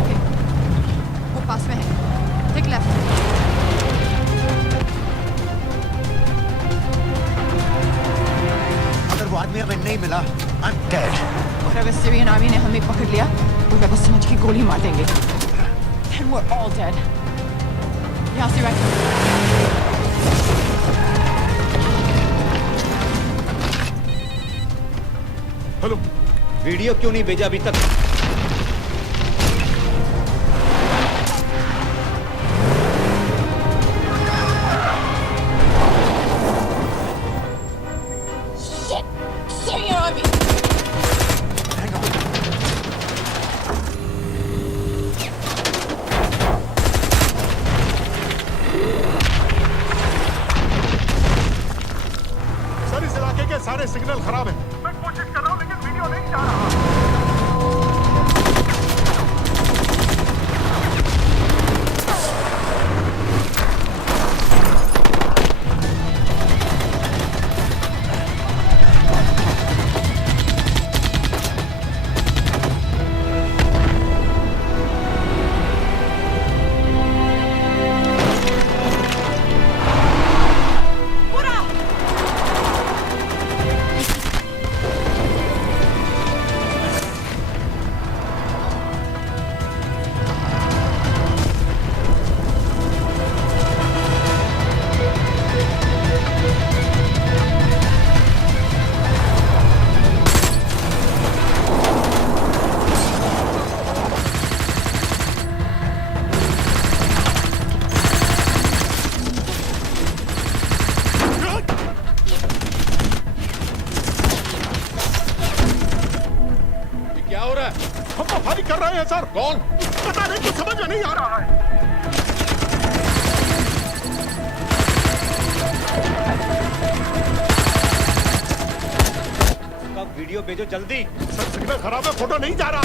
ओके, वो पास में है। Take left. अगर वो आदमी हमें नहीं मिला, I'm dead. और अगर सीरियन आर्मी ने हमें पकड़ लिया, वो बस समझ के गोली मार देंगे। Then we're all dead. यहाँ से राइट। हेलो, वीडियो क्यों नहीं भेजा अभी तक? Syrian army. सर इस इलाके के सारे सिग्नल खराब हैं। मैं कोशिश कर रहा हूं लेकिन वीडियो नहीं जा रहा। क्या हो रहा है? हम तो फायरिंग कर रहे हैं सर। कौन? पता नहीं, कुछ समझ में नहीं आ रहा है। वीडियो भेजो जल्दी। सर सिग्नल खराब है, फोटो नहीं जा रहा।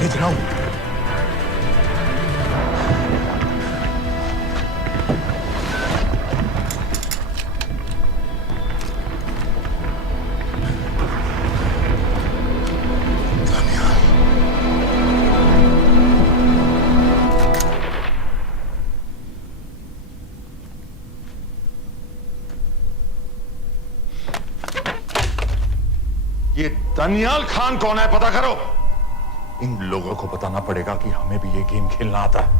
भेज रहा हूं। ये दनियाल खान कौन है, पता करो। इन लोगों को बताना पड़ेगा कि हमें भी ये गेम खेलना आता है।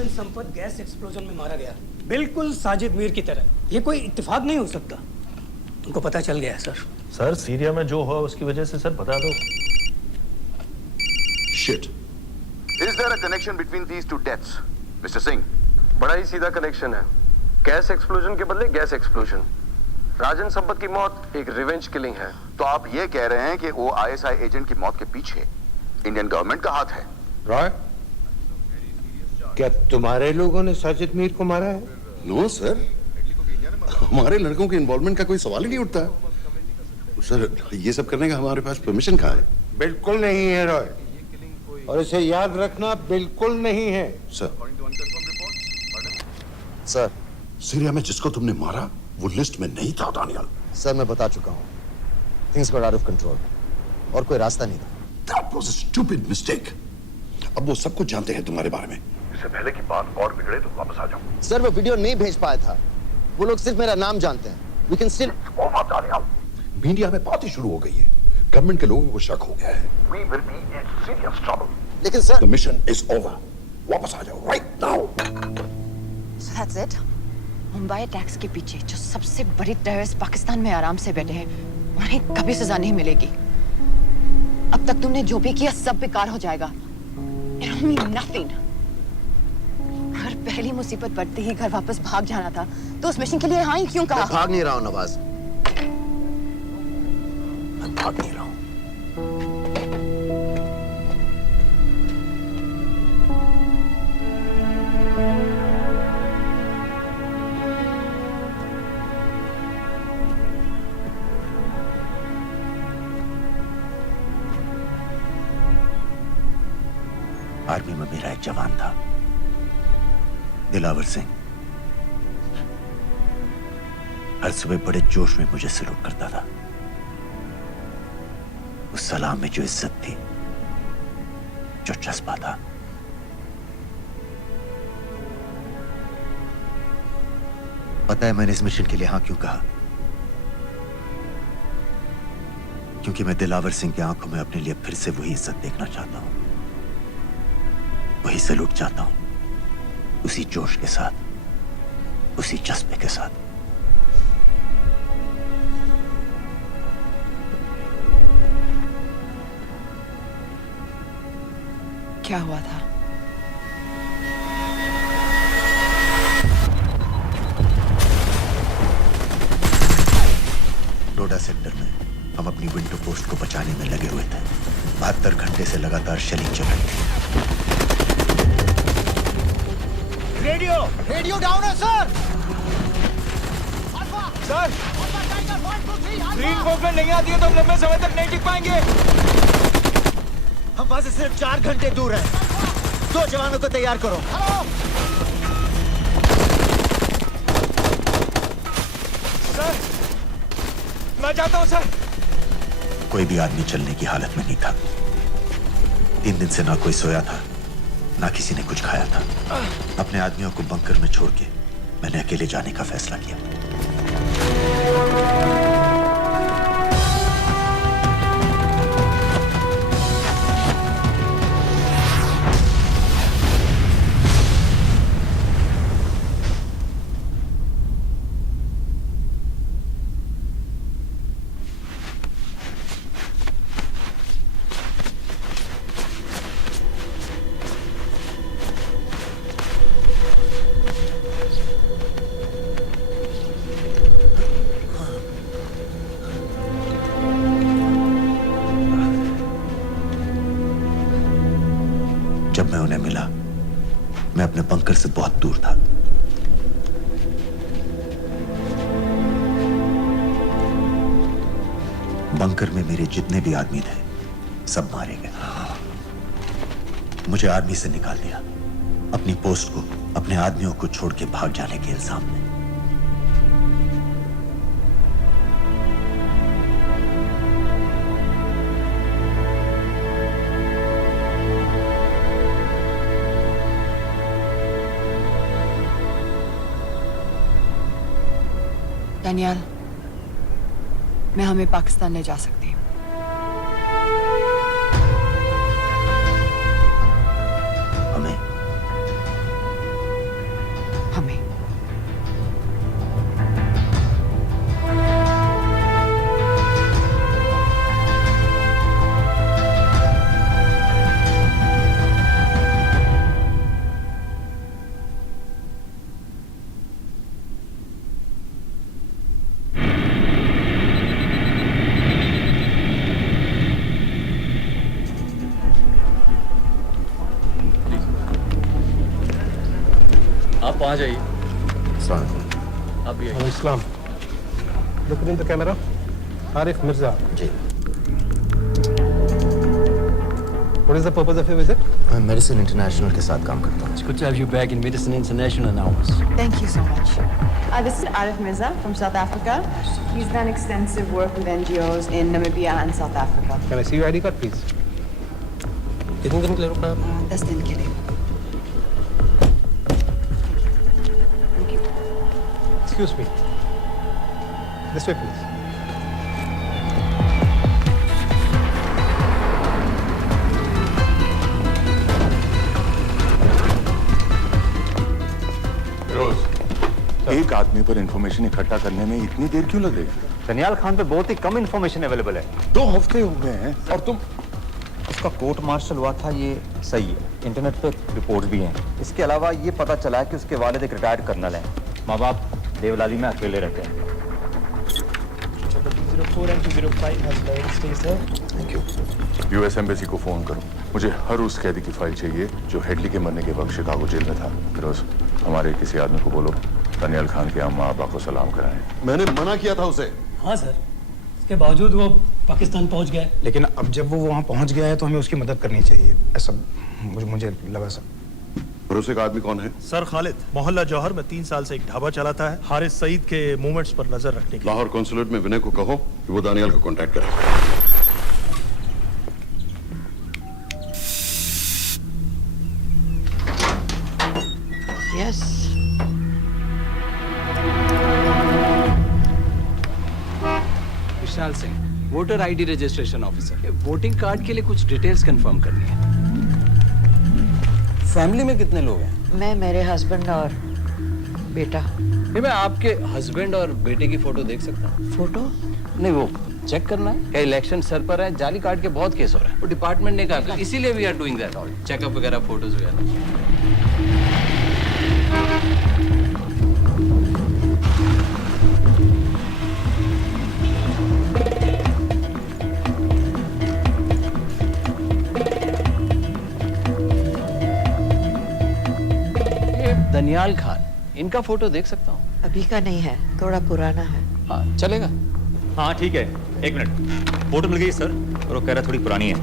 राजन संपत गैस एक्सप्लोजन में मारा गया, बिल्कुल साजिद मीर की तरह। ये कोई इत्तेफाक नहीं हो सकता। उनको पता चल गया है सर। सर सीरिया में जो हुआ उसकी वजह से सर बता दो। Shit. Is there a connection between these two deaths, Mr. Singh? बड़ा ही सीधा कनेक्शन है। गैस एक्सप्लोजन के बदले गैस एक्सप्लोजन। राजन संपत की मौत एक रिवेंज किलिंग है। तो आप ये कह रहे हैं कि वो ISI एजेंट की मौत के पीछे इंडियन गवर्नमेंट का हाथ है? रॉय, क्या तुम्हारे लोगों ने साजिद मीर को मारा है? नो सर, हमारे लड़कों के इन्वॉल्वमेंट का कोई सवाल ही नहीं उठता। सर ये सब करने का हमारे पास परमिशन कहाँ है? बिल्कुल नहीं है रॉय, और इसे याद रखना बिल्कुल नहीं है। सर सीरिया में जिसको तुमने मारा वो लिस्ट में नहीं था दानियल। सर मैं बता चुका हूँ, things got out of control और कोई रास्ता नहीं था। That was a stupid mistake. अब वो सब कुछ जानते हैं तुम्हारे बारे में। इससे पहले की बात और बिगड़े तो वापस आ जाओ। सर वो वीडियो नहीं भेज पाया था, वो लोग सिर्फ मेरा नाम जानते हैं। We can still... मीडिया में बात ही शुरू हो गई है, गवर्नमेंट के लोगों को शक हो गया है। We will be in serious trouble. लेकिन sir The mission is over. वापस आ जाओ right now. So that's it? Mumbai attacks के पीछे जो सबसे बड़ी टेररिस्ट पाकिस्तान में आराम से बैठे हैं, उन्हें कभी सजा नहीं मिलेगी। अब तक तुमने जो भी किया सब बेकार हो जाएगा। It'll mean nothing. अगर पहली मुसीबत पड़ते ही घर वापस भाग जाना था, तो उस मिशन के लिए हाँ ही क्यों कहा? मैं भाग नहीं रहा हूँ नवाज, मैं भाग नहीं रहा हूँ। आर्मी में मेरा एक जवान था, दिलावर सिंह। हर सुबह बड़े जोश में मुझे सलूट करता था। उस सलाम में जो इज्जत थी, जो जज्बा था, पता है मैंने इस मिशन के लिए हाँ क्यों कहा? क्योंकि मैं दिलावर सिंह की आंखों में अपने लिए फिर से वही इज्जत देखना चाहता हूं, वही सलूट चाहता हूं, उसी जोश के साथ, उसी जज्बे के साथ। क्या हुआ था? डोडा सेक्टर में हम अपनी विंडो पोस्ट को बचाने में लगे हुए थे। 72 घंटे से लगातार शेलिंग चल रही थी। रेडियो डाउन है सर। सर ग्रीन कॉम्प्लेन नहीं आती है तो हम लंबे समय तक नहीं टिक पाएंगे। हम वहां से सिर्फ 4 घंटे दूर हैं। 2 जवानों को तैयार करो। सर मैं चाहता हूं सर। कोई भी आदमी चलने की हालत में नहीं था। 3 दिन से ना कोई सोया था, ना किसी ने कुछ खाया था। अपने आदमियों को बंकर में छोड़ के मैंने अकेले जाने का फैसला किया। जब मैं उन्हें मिला, मैं अपने बंकर से बहुत दूर था। बंकर में मेरे जितने भी आदमी थे, सब मारे गए। मुझे आर्मी से निकाल दिया, अपनी पोस्ट को, अपने आदमियों को छोड़ के भाग जाने के इल्जाम में। डैनियल, मैं हमें पाकिस्तान ले जा सकती हूँ। हमें? आप वहाँ जाइए। आप भी आइए। Islam. Look in the camera. Arif Mirza. जी। What is the purpose of your visit? मैं मेडिसिन इंटरनेशनल के साथ काम करता हूँ। It's good to have you back in Medicine International now. Thank you so much. This is Arif Mirza from South Africa. He's done extensive work with NGOs in Namibia and South Africa. Can I see your ID card, please? कितने दिन के लिए रुकना है? 10 दिन के लिए. Excuse me. This way, please. एक आदमी पर इंफॉर्मेशन इकट्ठा करने में इतनी देर क्यों लगेगी? दनियाल खान पे बहुत ही कम इंफॉर्मेशन अवेलेबल है। 2 हफ्ते हो गए हैं और तुम। उसका कोर्ट मार्शल हुआ था, ये सही है। इंटरनेट पे रिपोर्ट भी हैं। इसके अलावा ये पता चला है कि उसके वालिद एक रिटायर्ड कर्नल हैं। माँ बाप देवलाली में अकेले रहते हैं। 204 and 205 has died. Stay, sir. Thank you. US embassy को फोन करो। मुझे हर उस कैदी की फाइल चाहिए जो हेडली के मरने के वक्त शिकागो जेल में था। फिरोज, हमारे किसी आदमी को बोलो दनियाल खान के अम्मा अब्बा को सलाम कराएं। मैंने मना किया था उसे। हाँ सर, इसके बावजूद वो पाकिस्तान पहुंच गया। लेकिन अब जब वो वहाँ पहुँच गया है तो हमें उसकी मदद करनी चाहिए, ऐसा मुझे लगा सर। भरोसे का आदमी कौन है? सर खालिद, मोहल्ला जौहर में 3 साल से एक ढाबा चलाता है। हारिस सईद के मूवमेंट्स पर नजर रखने के लिए। लाहौर कॉन्सुलेट में विनय को कहो कि वो दानियाल को कांटेक्ट करे। Yes. Vishal Singh, voter ID registration officer. Voting card के लिए कुछ डिटेल्स कंफर्म करनी है। फैमिली में कितने लोग हैं? मैं, मेरे हस्बैंड और बेटा। मैं आपके हस्बैंड और बेटे की फोटो देख सकता हूँ? फोटो? नहीं, वो चेक करना है। क्या इलेक्शन सर पर है? जाली कार्ड के बहुत केस हो रहे हैं। वो डिपार्टमेंट ने कहा, इसीलिए we are doing that all, checkup वगैरह, फोटोज वगैरह। दनियाल खान, इनका फोटो देख सकता हूँ? अभी का नहीं है, थोड़ा पुराना है। हाँ, चलेगा। हाँ ठीक है, 1 मिनट। फोटो मिल गई सर, और वो कह रहा थोड़ी पुरानी है।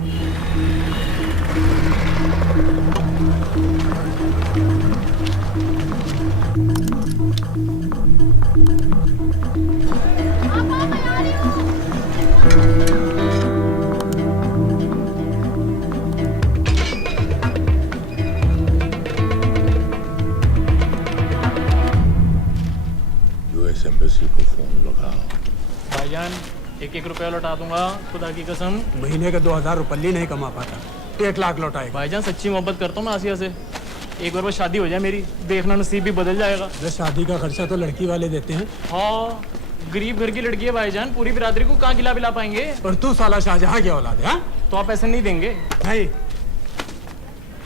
यूएस एम्बेसी को फोन लगाओ। भाईजान, 1-1 रुपया लौटा दूंगा, खुदा की कसम। महीने का 2000 रुपये नहीं कमा पाता, 1 लाख लौटाएगा। भाईजान सच्ची मोहब्बत करता हूँ मैं आसिया से। एक बार बस शादी हो जाए मेरी, देखना नसीब भी बदल जाएगा। अरे शादी का खर्चा तो लड़की वाले देते हैं। हाँ, गरीब घर की लड़की है भाईजान, पूरी बिरादरी को कहाँ खिला पिला पाएंगे। और तू साला शाहजहां की औलाद है? तो आप ऐसे नहीं देंगे भाई?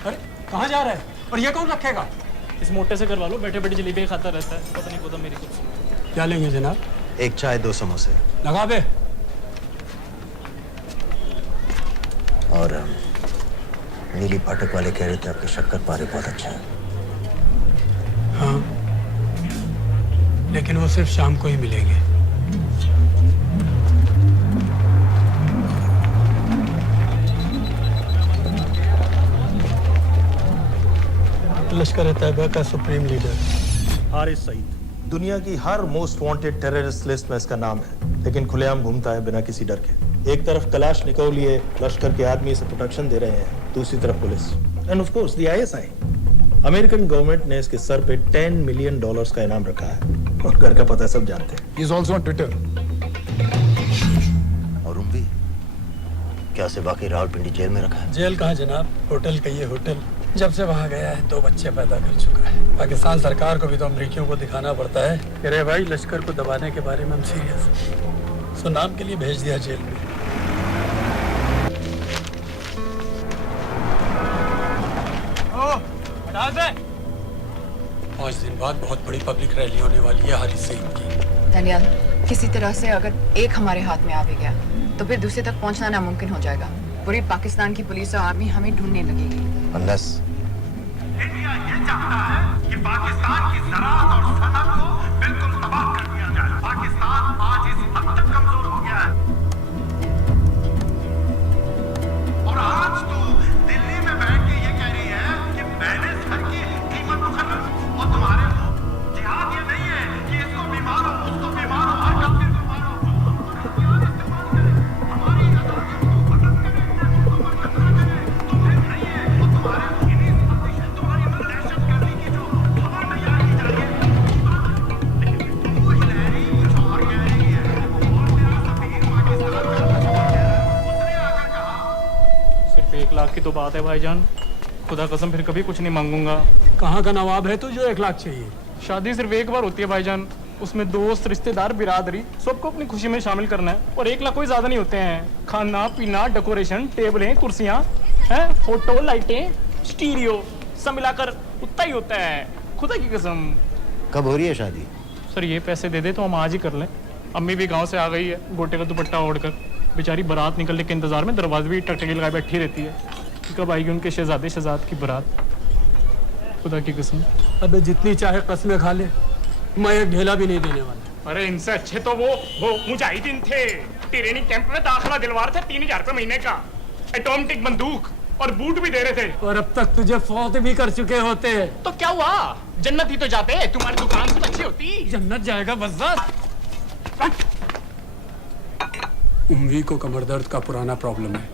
अरे कहाँ जा रहा है? और ये कौन रखेगा? इस मोटे से करवा लो, बैठे बैठे जलेबी खाता रहता है, पता नहीं पता मेरी कुछ। क्या लेंगे जनाब? 1 चाय 2 समोसे। लगा बे। और नीली पाठक वाले कह रहे थे आपके शक्कर पारे बहुत अच्छा है। हाँ, लेकिन वो सिर्फ शाम को ही मिलेंगे। लश्कर तैयबा का सुप्रीम लीडर हारिस सईद, दुनिया की हर मोस्ट वांटेड टेररिस्ट लिस्ट में इसका नाम है, लेकिन खुलेआम घूमता है बिना किसी डर के। एक तरफ कलाशनिकोव लिए लश्कर के आदमी इसे प्रोटेक्शन दे रहे हैं, दूसरी तरफ police end of course the ISI. American government ने इसके सर पे $10 मिलियन का इनाम रखा है, और घर का पता सब जानते हैं। He is also on Twitter. और उम्मी, क्या से बाकी रावलपिंडी जेल में रखा है? जेल कहाँ जनाब, होटल का ये होटल। जब से वहाँ गया है 2 बच्चे पैदा कर चुका है। पाकिस्तान सरकार को भी तो अमरीकियों को दिखाना पड़ता है। अरे भाई, लश्कर को दबाने के बारे में हम सीरियस हैं। सो नाम के लिए भेज दिया जेल में। पाँच दिन बाद बहुत बड़ी पब्लिक रैली होने वाली है हारिस सईद की। दनियाल, किसी तरह से अगर एक हमारे हाथ में आ भी गया तो फिर दूसरे तक पहुंचना नामुमकिन हो जाएगा। पूरी पाकिस्तान की पुलिस और आर्मी हमें ढूंढने लगेगी। Unless इंडिया ये चाहता है कि पाकिस्तान की ज़राअत और सनअत को बिल्कुल तबाह कर दिया जाए। पाकिस्तान आज इस हद तक कमजोर हो गया है और आज तो दिल्ली में बैठ के ये कह रही है कि मैंने सर की कीमत मुकर्रर और तुम्हारे हो। जिहाद ये नहीं है कि इसको बीमार हो, उसको बीमार हो, हर काफिर को मारो। हथियार इस्तेमाल करें, हमारी आजादी को खत्म करें, को बर्करार करें। तो फिर नहीं है वो तुम्हारे इन्हीं तुम्हारी दहशतगर्दी की जो खबर तैयार की जा रही है। लेकिन तू हिलैरी कुछ और कह रही है और तेरा सफीर पाकिस्तान का कुछ और कह रहा है। उसने आकर कहा सिर्फ 1 लाख की तो बात है भाईजान, खुदा कसम फिर कभी कुछ नहीं मांगूंगा। कहाँ का नवाब है तू जो 1 लाख चाहिए? शादी सिर्फ एक बार होती है भाईजान, उसमें दोस्त रिश्तेदार बिरादरी सबको अपनी खुशी में शामिल करना है और 1 लाख कोई ज्यादा नहीं होते हैं। खाना पीना, डेकोरेशन, टेबलें, कुर्सियां हैं, फोटो, लाइटें, स्टीरियो सब मिलाकर उतना ही होता है, खुदा की कसम। कब हो रही है शादी? सर ये पैसे दे दे तो हम आज ही कर लें। अम्मी भी गांव से आ गई है गोटे का दुपट्टा ओढ़कर, बेचारी बारात निकलने के इंतजार में दरवाजे भी टकटकी लगाए बैठी रहती है कि कब आएगी उनके शहजादे शहजाद की बारात, खुदा की कसम। अबे जितनी चाहे कस्में खा ले, मैं एक ढेला भी नहीं देने वाला। अरे इनसे अच्छे तो वो मुजाहिदीन थे, ट्रेनिंग कैंप में दाखिला दिलवा रहे थे 3000 रुपए महीने का, एटॉमिक बंदूक और बूट भी दे रहे थे। और अब तक तुझे फौत भी कर चुके होते हैं। तो क्या हुआ, जन्नत ही तो जाते, तुम्हारी दुकान से अच्छी होती। जन्नत जाएगा बज़्ज़ात। उम्वी को कमर दर्द का पुराना प्रॉब्लम है,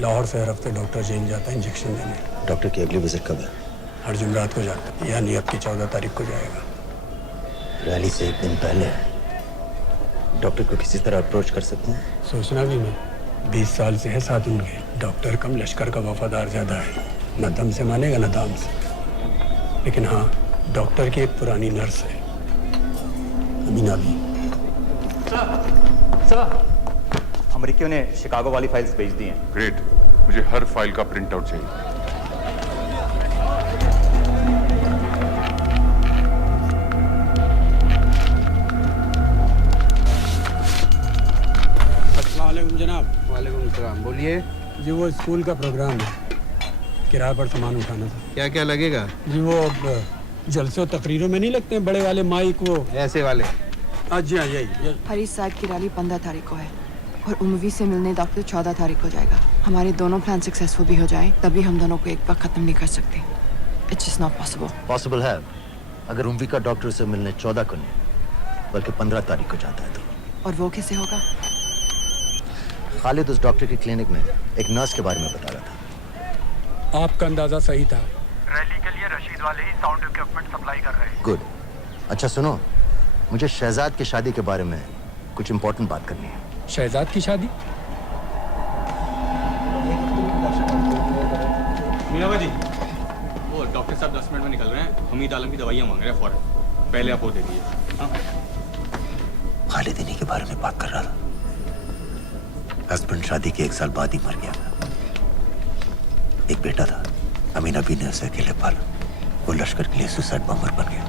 लाहौर से हर हफ्ते डॉक्टर जेल जाता है इंजेक्शन देने। डॉक्टर की अगली विजिट कब है? हर जुमरात को जाता है, यानी अब की 14 तारीख को जाएगा। रैली से 1 दिन पहले डॉक्टर को किसी तरह अप्रोच कर सकते हैं? सोचना भी नहीं, 20 साल से है साथ उनके। डॉक्टर कम लश्कर का वफादार ज्यादा है, न दम से मानेगा न दाम से। लेकिन हाँ, डॉक्टर की एक पुरानी नर्स है, अमीना भी। सर, अमेरिकियों ने शिकागो वाली फाइल्स भेज दी हैं। ग्रेट, मुझे हर फाइल का प्रिंट आउट चाहिए। अस्सलामुअलैकुम जनाब। वालेकुम सलाम, बोलिए। जी वो स्कूल का प्रोग्राम है, किराए पर सामान उठाना था। क्या क्या लगेगा? जी वो जलसे और तकरीरों में नहीं लगते हैं बड़े वाले माइक, वो ऐसे वाले? जी हाँ, यही। हरीश साहब की रैली 15 तारीख को है और उम्वी से मिलने डॉक्टर 14 तारीख को जाएगा। हमारे दोनों प्लान सक्सेसफुल भी हो जाए तभी हम दोनों को एक बार खत्म नहीं कर सकते। It's just not possible. Possible है अगर उम्वी का डॉक्टर से मिलने 14 को नहीं बल्कि 15 तारीख को जाता है तो। और वो कैसे होगा? खालिद उस डॉक्टर की क्लिनिक में एक नर्स के बारे में बता रहा था। आपका अंदाजा सही था। रैली के लिए रशीद वाले ही साउंड इक्विपमेंट सप्लाई कर रहे हैं। गुड। अच्छा सुनो, मुझे शहजाद की शादी के बारे में कुछ इंपॉर्टेंट बात करनी है। शहजाद की शादी? मीनाबा जी, वो डॉक्टर साहब 10 मिनट में निकल रहे हैं। हमीद आलम की दवाइयाँ मांग रहे हैं फौरन, पहले आप वो दे दीजिए। खालिद इन्हीं के बारे में बात कर रहा था। हस्बैंड शादी के 1 साल बाद ही मर गया। एक बेटा था, अमीना भी ने उसे अकेले पाला। वो लश्कर के लिए सुसाइड बॉम्बर बन गया।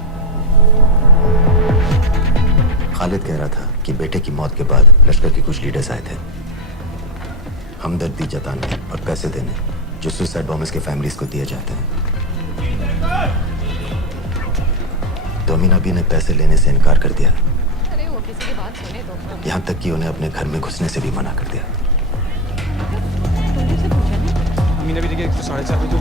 खालिद कह रहा था कि बेटे की मौत के बाद लश्कर के कुछ लीडर्स आए थे हमदर्दी जताने और पैसे देने जो सुसाइड बॉम्बर्स के फैमिलीज को दिए जाते हैं। तो अमीना भी ने पैसे लेने से इनकार कर दिया। अरे वो किसी की बात सुने तो। यहाँ तक कि उन्हें अपने घर में घुसने से भी मना कर दिया। अमीना भी देखिए 4:30 बजे।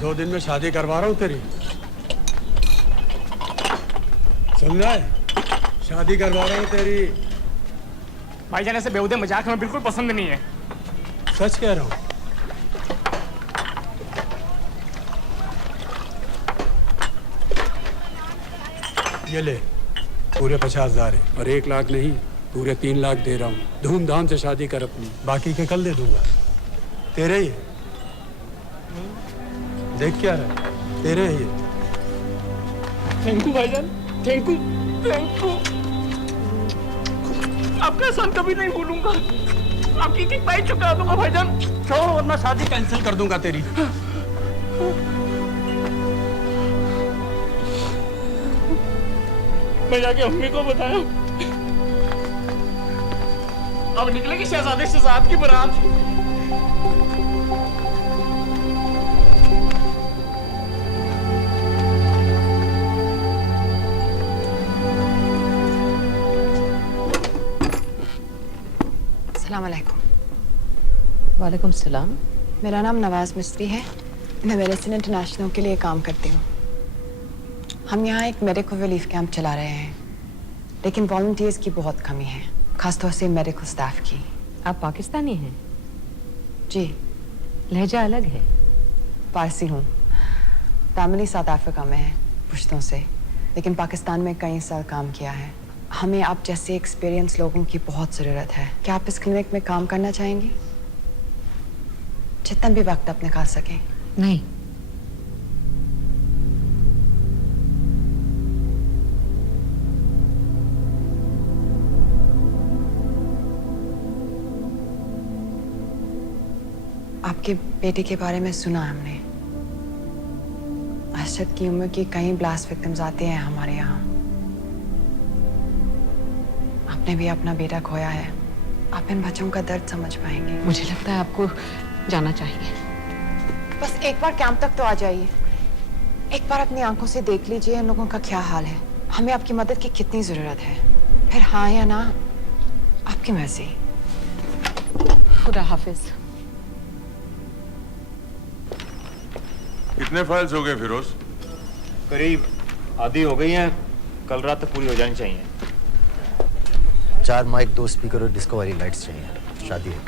2 दिन में शादी करवा रहा हूँ तेरी, सुन रहा है? शादी करवा रहा हूँ तेरी। भाईजान ऐसे बेहुदे मजाक में बिल्कुल पसंद नहीं है। सच कह रहा हूँ। ये ले, पूरे 50,000 है और 1 लाख नहीं, पूरे 3 लाख दे रहा हूँ। धूमधाम से शादी कर अपनी, बाकी के कल दे दूंगा। तेरे ही देख क्या रहा है, तेरे ही। थैंक यू भाईजान, थैंक यू, थैंक यू। आपका एहसान कभी नहीं भूलूंगा। आपकी एक पाई चुका दूंगा भाईजान। छोड़ वरना शादी कैंसिल कर दूंगा तेरी। मैं जाके अम्मी को बताया। अब निकलेगी शहजादे शहजाद की बारात। अस्सलाम वालेकुम। वालेकुम सलाम। मेरा नाम नवाज मिस्त्री है। मैं मेडिसिन इंटरनेशनल के लिए काम करती हूँ। हम यहाँ एक मेडिकल रिलीफ कैंप चला रहे हैं, लेकिन वॉलंटियर्स की बहुत कमी है, खासतौर से मेडिकल स्टाफ की। आप पाकिस्तानी हैं? जी। लहजा अलग है। पारसी हूँ। फैमिली साउथ अफ्रीका में है पुश्तों से, लेकिन पाकिस्तान में कई साल काम किया है। हमें आप जैसे एक्सपीरियंस लोगों की बहुत ज़रूरत है। क्या आप इस क्लिनिक में काम करना चाहेंगी? जितना भी वक्त आप निकाल सकें। नहीं। आपके बेटे के बारे में सुना हमने। अरशद की उम्र के कई ब्लास्ट विक्टिम्स आते हैं हमारे यहाँ। आपने भी अपना बेटा खोया है। आप इन बच्चों का दर्द समझ पाएंगे। मुझे लगता है आपको जाना चाहिए। बस एक बार कैंप तक तो आ जाइए। एक बार अपनी आंखों से देख लीजिए इन लोगों का क्या हाल है। हमें आपकी मदद की कितनी जरूरत है। फिर हाँ या ना, आपकी मर्जी। खुदा हाफिज। कितने फाइल्स हो गए फिरोज? करीब आधी हो गई हैं, कल रात तक पूरी हो जानी चाहिए। 4 माइक, 2 स्पीकर और डिस्को वाली लाइट्स चाहिए। शादी है।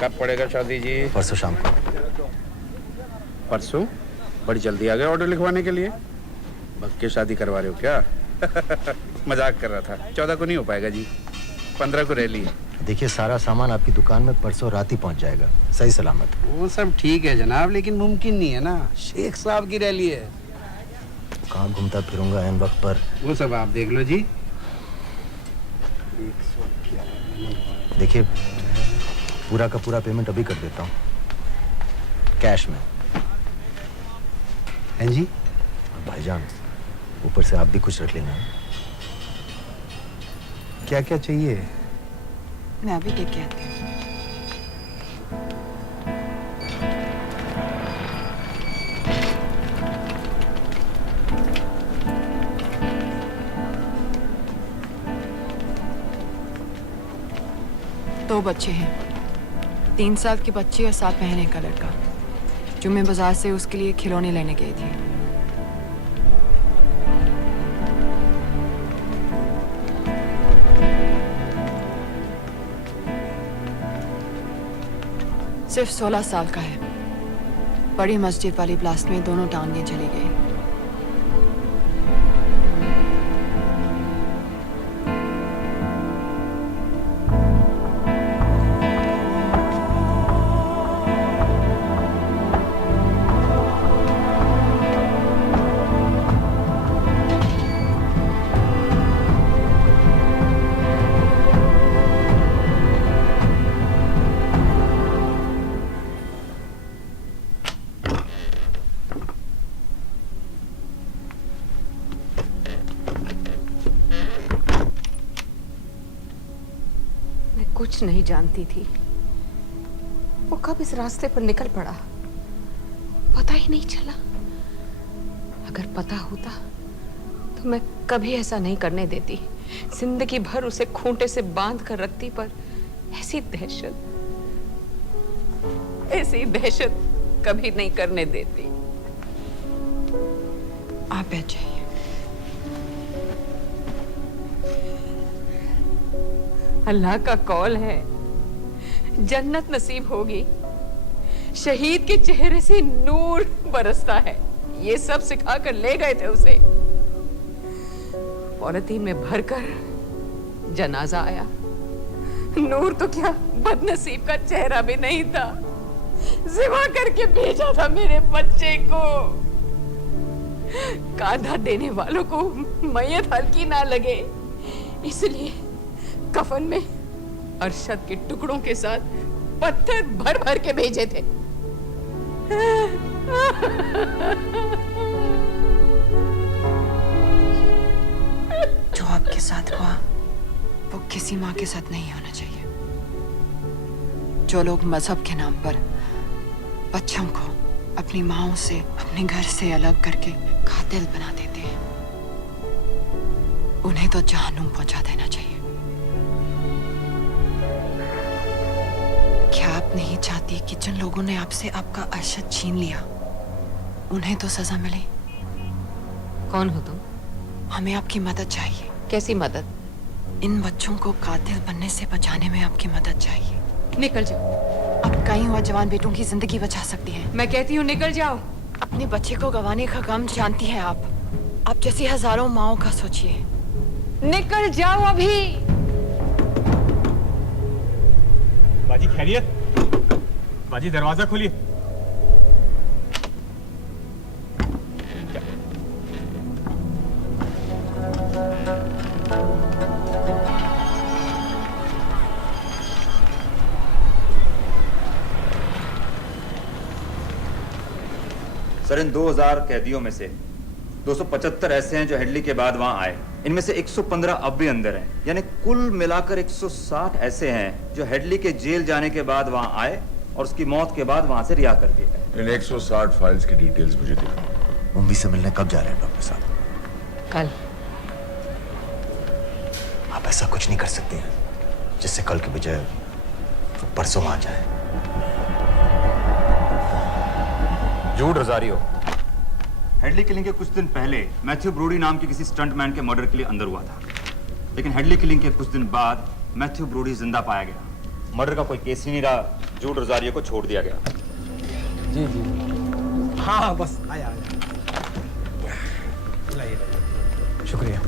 कब पड़ेगा शादी जी? परसों शाम को। परसों? बड़ी जल्दी आ गए ऑर्डर लिखवाने के लिए। भग के शादी करवा रहे हो क्या? मजाक कर रहा था। 14 को नहीं हो पाएगा जी, 15 को रैली है। देखिए, सारा सामान आपकी दुकान में परसों रात ही पहुंच जाएगा, सही सलामत। वो सब ठीक है जनाब, लेकिन मुमकिन नहीं है ना। शेख साहब की रैली है। कहाँ घूमता फिरूंगा इन वक्त पर? वो सब आप देख लो जी। देखिए, पूरा का पूरा पेमेंट अभी कर देता हूँ, कैश में। हैं जी? भाईजान, ऊपर से आप भी कुछ रख लेना। क्या क्या चाहिए? मैं अभी देख के आती हूँ। दो बच्चे हैं, 3 साल की बच्ची और 7 महीने का लड़का, जो मैं बाजार से उसके लिए खिलौने लेने गई थी। सिर्फ 16 साल का है। बड़ी मस्जिद वाली ब्लास्ट में दोनों टांगें चली गई। कुछ नहीं जानती थी, वो कब इस रास्ते पर निकल पड़ा पता ही नहीं चला। अगर पता होता तो मैं कभी ऐसा नहीं करने देती। जिंदगी भर उसे खूंटे से बांध कर रखती, पर ऐसी दहशत कभी नहीं करने देती। आप बैठ जाइए। अल्लाह का कौल है, जन्नत नसीब होगी। शहीद के चेहरे से नूर बरसता है। ये सब सिखा कर ले गए थे उसे। पॉलिथीन में भरकर जनाजा आया। नूर तो क्या, बदनसीब का चेहरा भी नहीं था। जिवा करके भेजा था मेरे बच्चे को। कांधा देने वालों को मैयत हल्की ना लगे, इसलिए कफन में अरशद के टुकड़ों के साथ पत्थर भर भर के भेजे थे। जो आपके साथ हुआ वो किसी माँ के साथ नहीं होना चाहिए। जो लोग मजहब के नाम पर बच्चों को अपनी माँओं से, अपने घर से अलग करके कातिल बना देते हैं, उन्हें तो जहन्नुम पहुंचा देना चाहिए। नहीं चाहती कि जिन लोगों ने आपसे आपका अर्शद छीन लिया उन्हें तो सजा मिले। कौन हो तुम? हमें आपकी मदद चाहिए। कैसी मदद? इन बच्चों को कातिल बनने से बचाने में आपकी मदद चाहिए। निकल जाओ। आप कई और जवान बेटों की जिंदगी बचा सकती हैं। मैं कहती हूँ निकल जाओ। अपने बच्चे को गंवाने का गम जानती हैं आप जैसी हजारों माओं का सोचिए। निकल जाओ अभी। बाजी खैरियत? बाजी दरवाजा खोलिए। सर, इन 2000 कैदियों में से 275 ऐसे हैं जो हेडली के बाद वहां आए। इनमें से 115 अब भी अंदर हैं, यानी कुल मिलाकर 160 ऐसे हैं जो हेडली के जेल जाने के बाद वहां आए और उसकी मौत के बाद वहां से रिहा कर दिए गए। इन 160 फाइल्स की डिटेल्स मुझे दिखाओ। उम्मी से मिलने कब जा रहे हैं डॉक्टर साहब? कल। आप ऐसा कुछ नहीं कर सकते हैं जिससे कल के बजाय वो परसों वहां जाए। झूठ रोजारियो। हेडली किलिंग के कुछ दिन पहले मैथ्यू ब्रोडी नाम के किसी स्टंटमैन के मर्डर के लिए अंदर हुआ था, लेकिन हेडली किलिंग के कुछ दिन बाद मैथ्यू ब्रोडी जिंदा पाया गया। मर्डर का कोई केस ही नहीं रहा, झूठ रोजारियो को छोड़ दिया गया। जी जी हाँ बस आया लाइए। शुक्रिया।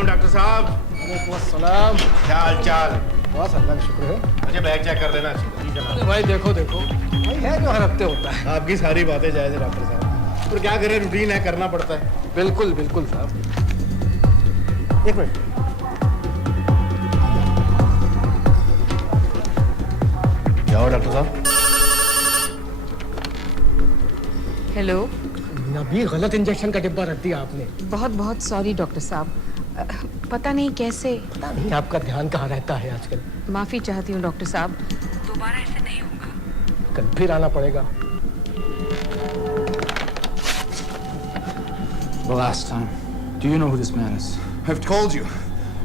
डॉक्टर साहब। सलाम। क्या हाल चाल? बस अल्लाह का शुक्र है। मुझे बैग चेक कर लेना चाहिए। अरे भाई देखो भाई है जो हर हफ्ते होता है। आपकी सारी बातें जायज है डॉक्टर साहब, पर क्या करें, रूटीन है, करना पड़ता है। बिल्कुल बिल्कुल साहब। एक मिनट। क्या हो डॉक्टर साहब? हेलो। नबी गलत इंजेक्शन का डिब्बा रख दिया आपने। बहुत बहुत सॉरी डॉक्टर साहब, पता नहीं कैसे। पता नहीं आपका ध्यान कहाँ रहता है आजकल। माफी चाहती हूँ डॉक्टर साहब, दोबारा ऐसे नहीं होगा। कल फिर आना पड़ेगा। The last time. Do you know who this man is? I've told you.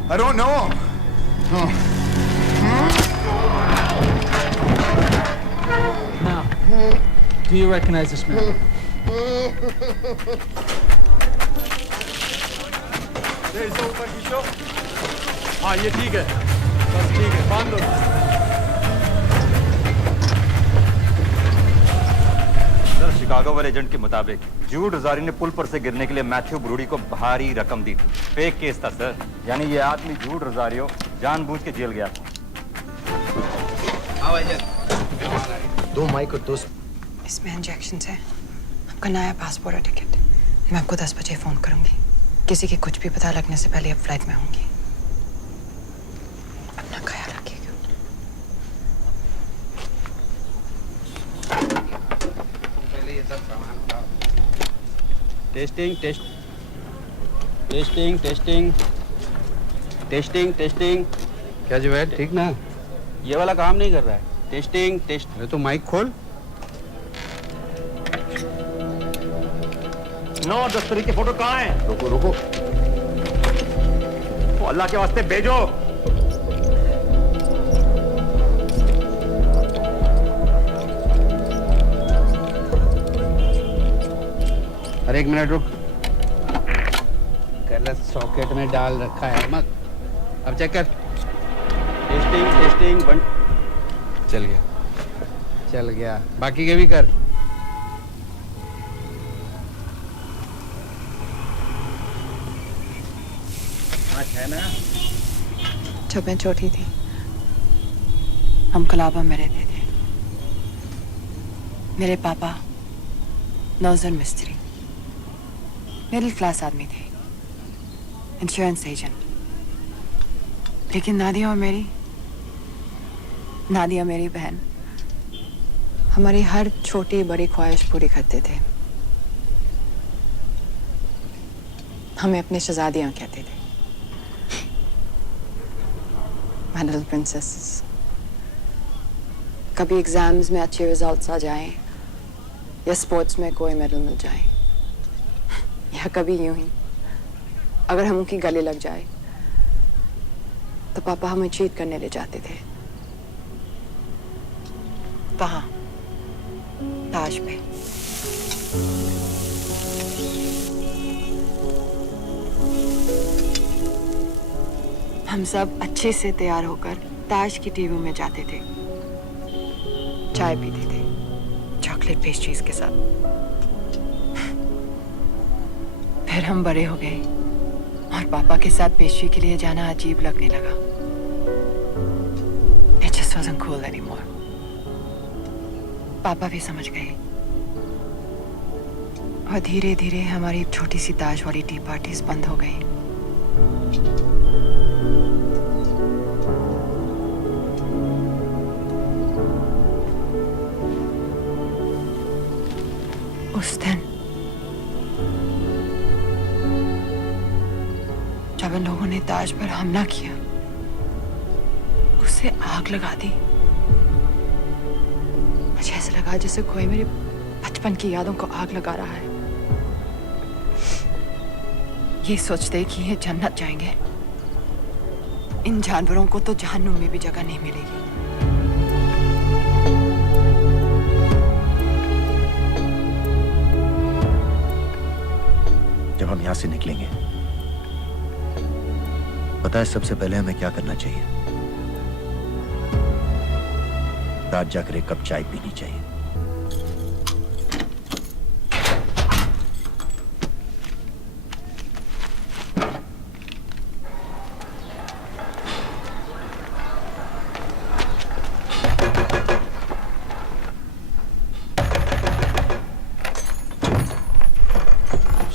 I don't know him. Now, do you recognize this man? ऊपर खींचो। हाँ ये ठीक है, बस ठीक है, बांध दो। सर, शिकागो वाले एजेंट के मुताबिक जूड रोजारी ने पुल पर से गिरने के लिए मैथ्यू ब्रूडी को भारी रकम दी थी। फेक केस था सर, यानी ये आदमी जूड रोजारियो जानबूझ के जेल गया था। दो माइक और दो। इसमें इंजेक्शन है, आपका नया पासपोर्ट और टिकट। मैं आपको 10 बजे फोन करूंगी। किसी के कुछ भी पता लगने से पहले अब फ्लाइट में होंगी। अपना ख्याल रखिएगा। पहले ये सब सामान उठाओ। Testing testing testing testing testing. क्या जुवैद, ठीक ना? ये वाला काम नहीं कर रहा है। Testing test. अरे तो माइक खोल। नो, दस्तरी के फोटो कहाँ हैं? रुको रुको। वो अल्लाह के वास्ते भेजो। अरे एक मिनट रुक, गलत सॉकेट में डाल रखा है मत। अब चेक कर। Testing testing 1। चल गया, बाकी के भी कर। है ना? जब मैं छोटी थी हम कलाबा में रहते थे। मेरे पापा नौजर मिस्त्री, मिडिल क्लास आदमी थे, इंश्योरेंस एजेंट। लेकिन नादिया मेरी बहन हमारी हर छोटी बड़ी ख्वाहिश पूरी करते थे। हमें अपने शहजादियां कहते थे, My little princesses। कभी एग्जाम्स में अच्छे रिजल्ट्स आ जाएं या स्पोर्ट्स में कोई मेडल मिल जाए, या कभी यूं ही अगर हम उनकी गले लग जाए तो पापा हमें चीट करने ले जाते थे। वहां ताज पे। हम सब अच्छे से तैयार होकर ताज की टीवी में जाते थे, चाय पीते थे चॉकलेट पेस्ट्रीज के साथ। फिर हम बड़े हो गए और पापा के साथ पेस्ट्री के लिए जाना अजीब लगने लगा। It just wasn't cool anymore। पापा भी समझ गए और धीरे धीरे हमारी छोटी सी ताज वाली टी पार्टीज बंद हो गई। उस दिन जब इन लोगों ने ताज पर हमला किया, उसे आग लगा दी। मुझे ऐसा लगा जैसे कोई मेरे बचपन की यादों को आग लगा रहा है। ये सोचते कि ये जन्नत जाएंगे, इन जानवरों को तो जहन्नुम में भी जगह नहीं मिलेगी। जब हम यहां से निकलेंगे, पता है सबसे पहले हमें क्या करना चाहिए? रात जाकर एक कप चाय पीनी चाहिए।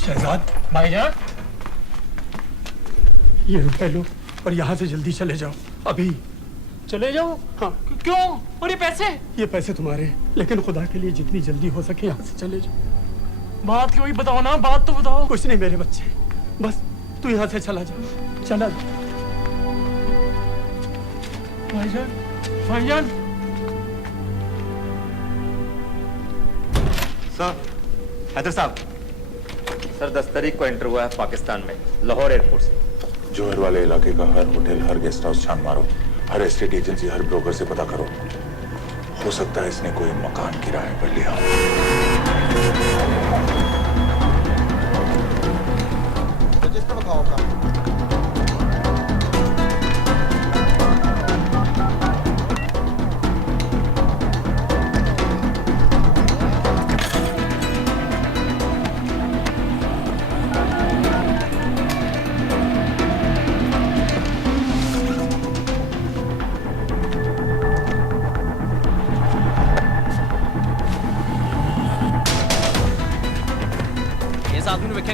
शहजाद भाईजान, ये रुपए लो और यहाँ से जल्दी चले जाओ। अभी चले जाओ? हाँ। क्यों? और ये पैसे? ये पैसे तुम्हारे हैं, लेकिन खुदा के लिए जितनी जल्दी हो सके यहाँ से चले जाओ। बात क्यों ही बताओ ना, बात तो बताओ। कुछ नहीं मेरे बच्चे, बस तू यहाँ से चला जा, चला जा। भाईजान, भाईजान। सर, हैदर साहब, सर 10 तारीख को एंटर हुआ है पाकिस्तान में, लाहौर एयरपोर्ट से। जोहर वाले इलाके का हर होटल, हर गेस्ट हाउस छान मारो, हर एस्टेट एजेंसी, हर ब्रोकर से पता करो। हो सकता है इसने कोई मकान किराए पर लिया हो। रजिस्टर बताओ अपना।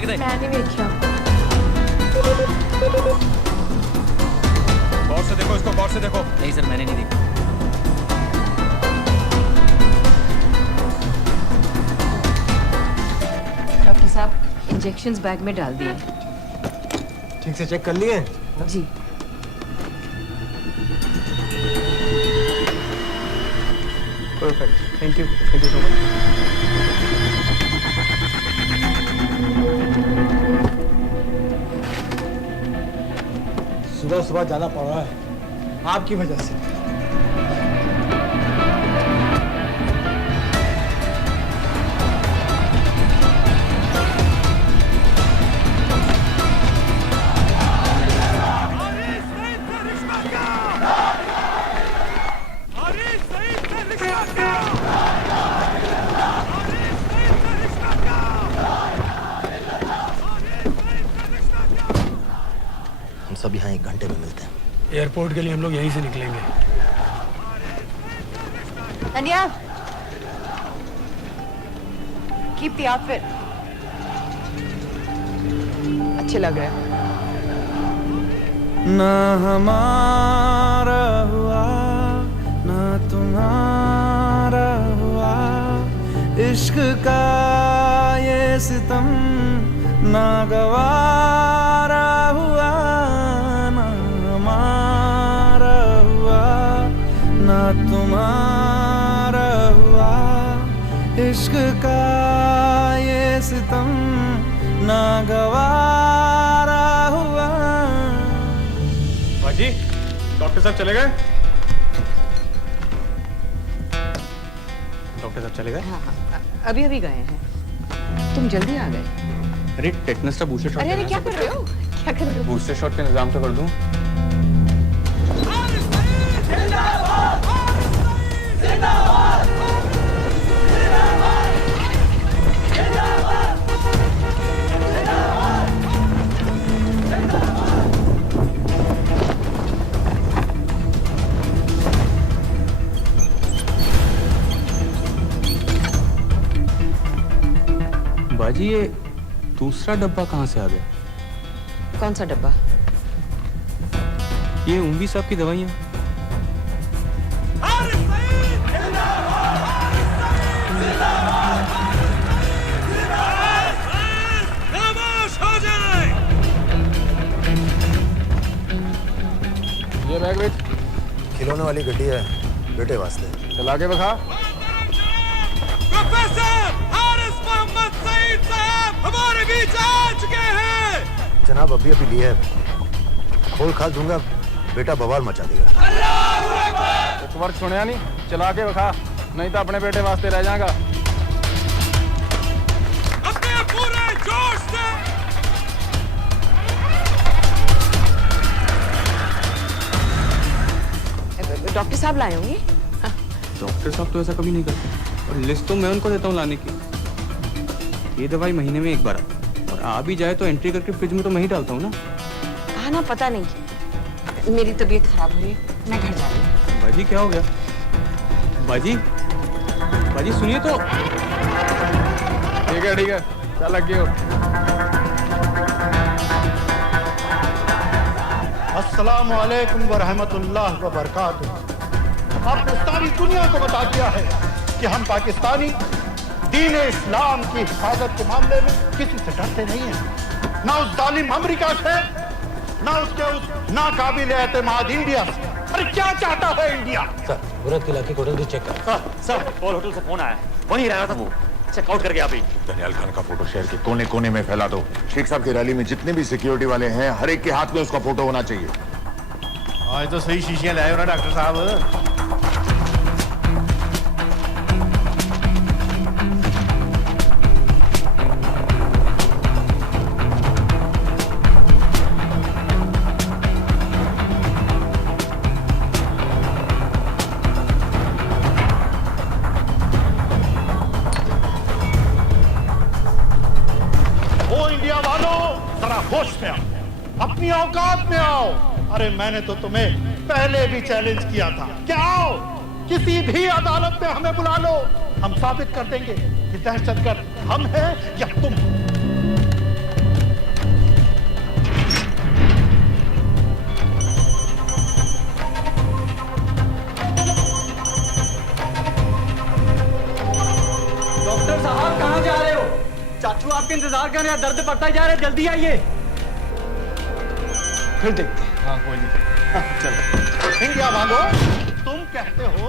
मैंने देखा। गौर से देखो इसको, गौर से देखो। नहीं सर, मैंने नहीं देखा। डॉक्टर साहब, इंजेक्शंस बैग में डाल दिए। ठीक से चेक कर लिए? जी। Perfect, thank you so much. सुबह सुबह जाना पड़ रहा है आपकी वजह से। हम सब यहाँ 1 घंटे में मिलते हैं। एयरपोर्ट के लिए हम लोग यहीं से निकलेंगे। Daniel, keep the outfit. अच्छे लग रहे हैं। ना हमारा हुआ ना तुम्हारा हुआ, इश्क का ये सितम ना गवारा हुआ, ना हमारा हुआ ना तुम्हारा हुआ, इश्क का ये सितम ना गवारा हुआ। जी डॉक्टर साहब चले गए? डॉक्टर साहब चले गए? हाँ हाँ, अभी अभी गए हैं। तुम जल्दी आ गए। अरे टेटनस का बूस्टर शॉट। अरे क्या कर रहे हो? क्या कर रहे हो? बूस्टर शॉट का इंतजाम तो कर दूं। बाजी ये दूसरा डब्बा कहाँ से आ गया? कौन सा डब्बा? ये उम्मी साहब की दवाइयाँ। ये बैग बेच। खिलौने वाली गड्डी है बेटे वास्ते। चला के बखा। हमारे बीच आ चुके हैं। जनाब अभी अभी लिए खोल खा दूंगा, बेटा बवाल मचा देगा। एक बार सुनिया नहीं, चला के बखा, नहीं तो अपने बेटे वास्ते रह जाएगा। अपने पूरे जोश से डॉक्टर साहब लाए होंगे। डॉक्टर साहब तो ऐसा कभी नहीं करते, और लिस्ट तो मैं उनको देता हूँ लाने की। ये दवाई महीने में एक बार और आ भी जाए तो एंट्री करके फ्रिज में तो मैं ही डालता हूँ ना। कहा ना, पता नहीं, मेरी तबीयत खराब हो रही है, मैं घर जा रही हूँ। बाजी क्या हो गया? बाजी बाजी सुनिए तो। ठीक है चल लग गए हो। अस्सलाम वालेकुम व रहमतुल्लाह व बरकातुहू। आपने सारी दुनिया को बता दिया है कि हम पाकिस्तानी दीन इस्लाम की हिफाजत के मामले में किसी से डरते नहीं हैं, ना उस जालिम अमेरिका से, ना उसके उस नाकाबिल एतमाद इंडिया से। अरे क्या चाहता है इंडिया? सर बुरत के इलाके को चेक कर। सर पॉल होटल से फोन आया, वहीं रह रहा था वो, चेकआउट कर गया अभी। दनियाल खान का फोटो शहर के कोने कोने में फैला दो। शेख साहब की रैली में जितने भी सिक्योरिटी वाले हैं, हर एक के हाथ में उसका फोटो होना चाहिए। आज तो सही शीशियां लाए हो ना डॉक्टर साहब। होश में आओ, अपनी औकात में आओ। अरे मैंने तो तुम्हें पहले भी चैलेंज किया था कि आओ किसी भी अदालत में हमें बुला लो, हम साबित कर देंगे कि दहशतगर्द हम हैं या तुम। डॉक्टर साहब कहाँ जा रहे हो? चाचू आपके इंतजार कर रहे हैं, दर्द बढ़ता जा रहा है, जल्दी आइए। फिर देखते हैं। हाँ कोई नहीं, चलो। इंडिया वालों, तुम कहते हो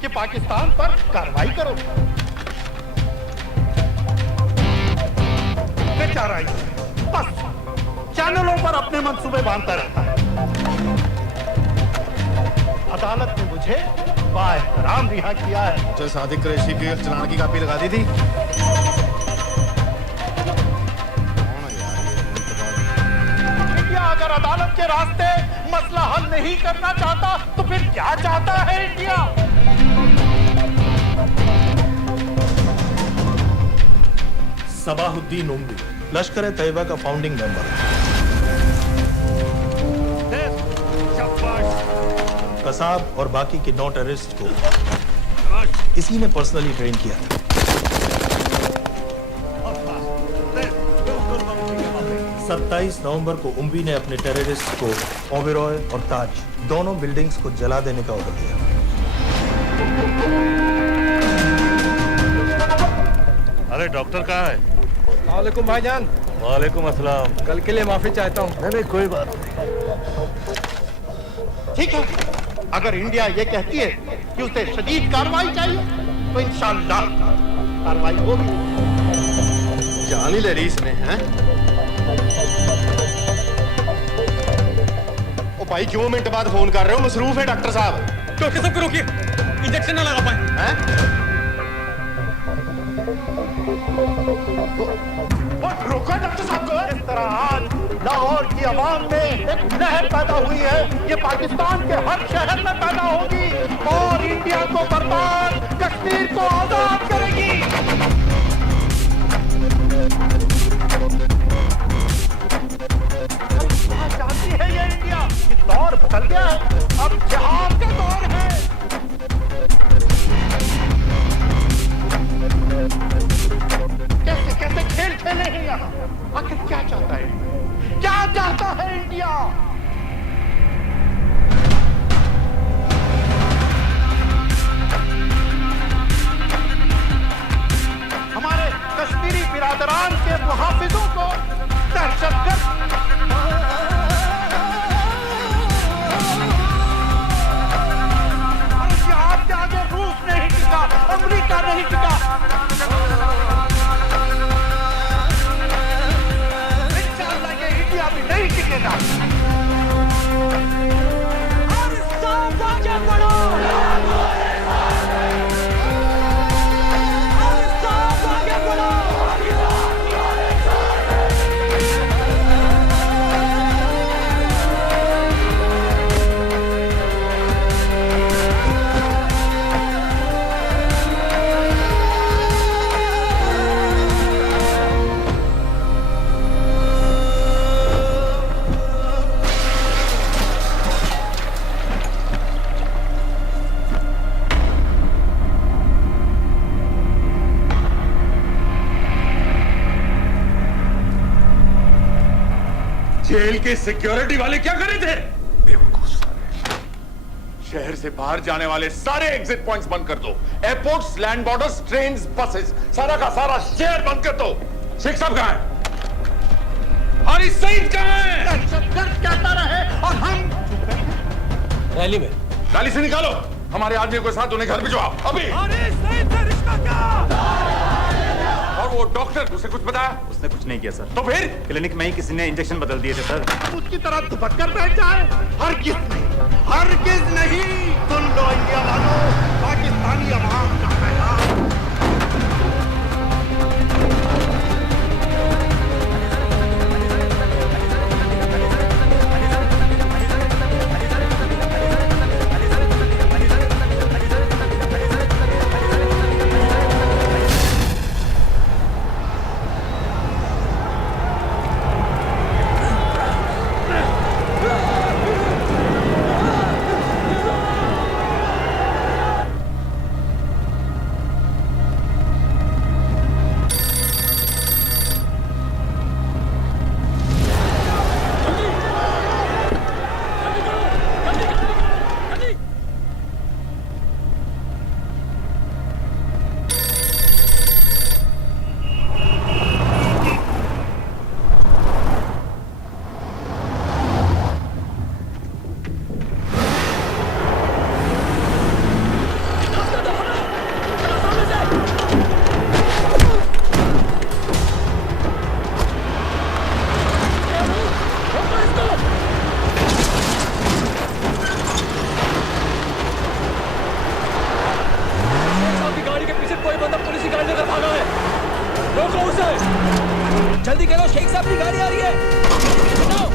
कि पाकिस्तान पर कार्रवाई करो, बेचारा बस चैनलों पर अपने मंसूबे बांधता रहता है। अदालत ने मुझे बाएहतराम रिहा किया है। जो सादिक कुरैशी की चलान की कापी लगा दी थी। अगर अदालत के रास्ते मसला हल नहीं करना चाहता तो फिर क्या चाहता है इंडिया? सबाहुद्दीन उम्मी, लश्कर-ए-तैयबा का फाउंडिंग मेंबर। कसाब और बाकी के 9 टेररिस्ट को इसी ने पर्सनली ट्रेन किया था। 27 नवंबर को उम्वी ने अपने टेररिस्ट को ओबेरॉय और ताज दोनों बिल्डिंग्स को जला देने का ऑर्डर दिया। अरे डॉक्टर कहाँ है? वालेकुम भाईजान। वालेकुम अस्सलाम। कल के लिए माफी चाहता हूँ। नहीं कोई बात ठीक है, अगर इंडिया ये कहती है कि उसे शदीद कार्रवाई चाहिए तो इंशाअल्लाह कार्रवाई होगी। जान ही ले रही इसने, हैं? ओ भाई क्यों मिनट बाद फोन कर रहे हो? मसरूफ है डॉक्टर साहब। तो सबको रोकिए, इंजेक्शन ना लगा पाए। हैं? रोका डॉक्टर साहब को। इस तरह आज लाहौर की आवाम में एक लहर पैदा हुई है, ये पाकिस्तान के हर शहर में पैदा होगी और इंडिया को बर्बाद, कश्मीर को आजाद करेगी। जानती है ये इंडिया, ये दौर बदल गया है, अब जिहाद का दौर है। कैसे कैसे खेल खेले हैं यहाँ? आखिर क्या चाहता है इंडिया? क्या चाहता है इंडिया? हमारे कश्मीरी बिरादरान के मुहाफिजों को दहशतगर्द जिहाद के आगे रूस नहीं टिका, अमेरिका नहीं टिका। अभी नहीं टिकेगा। आगे बढ़ो। आगे बढ़ो। जेल के सिक्योरिटी वाले क्या कर रहे थे? बेवकूफ साले। शहर से बाहर जाने वाले सारे एग्जिट पॉइंट्स बंद कर दो। Airports, land borders, trains, buses, सारा का सारा शहर बंद कर दो। शेख साहब कहां है? हारिस सईद कहां है? दहशतगर्द कहता रहे और हम रैली में। रैली से निकालो हमारे आदमी को साथ, उन्हें घर भिजवाओ अभी। हारिस सईद से रिश्ता क्या? और वो डॉक्टर, उसे कुछ बताया? उसने कुछ नहीं किया सर। तो फिर क्लिनिक में ही किसी ने इंजेक्शन बदल दिए थे सर। उसकी तरह दुपट कर बैठ जाए? हरगिज नहीं। सुन लो इंडिया वालों, पाकिस्तानी अवाम का पैगाम। जल्दी करो, शेख साहब की गाड़ी आ रही है। बताओ।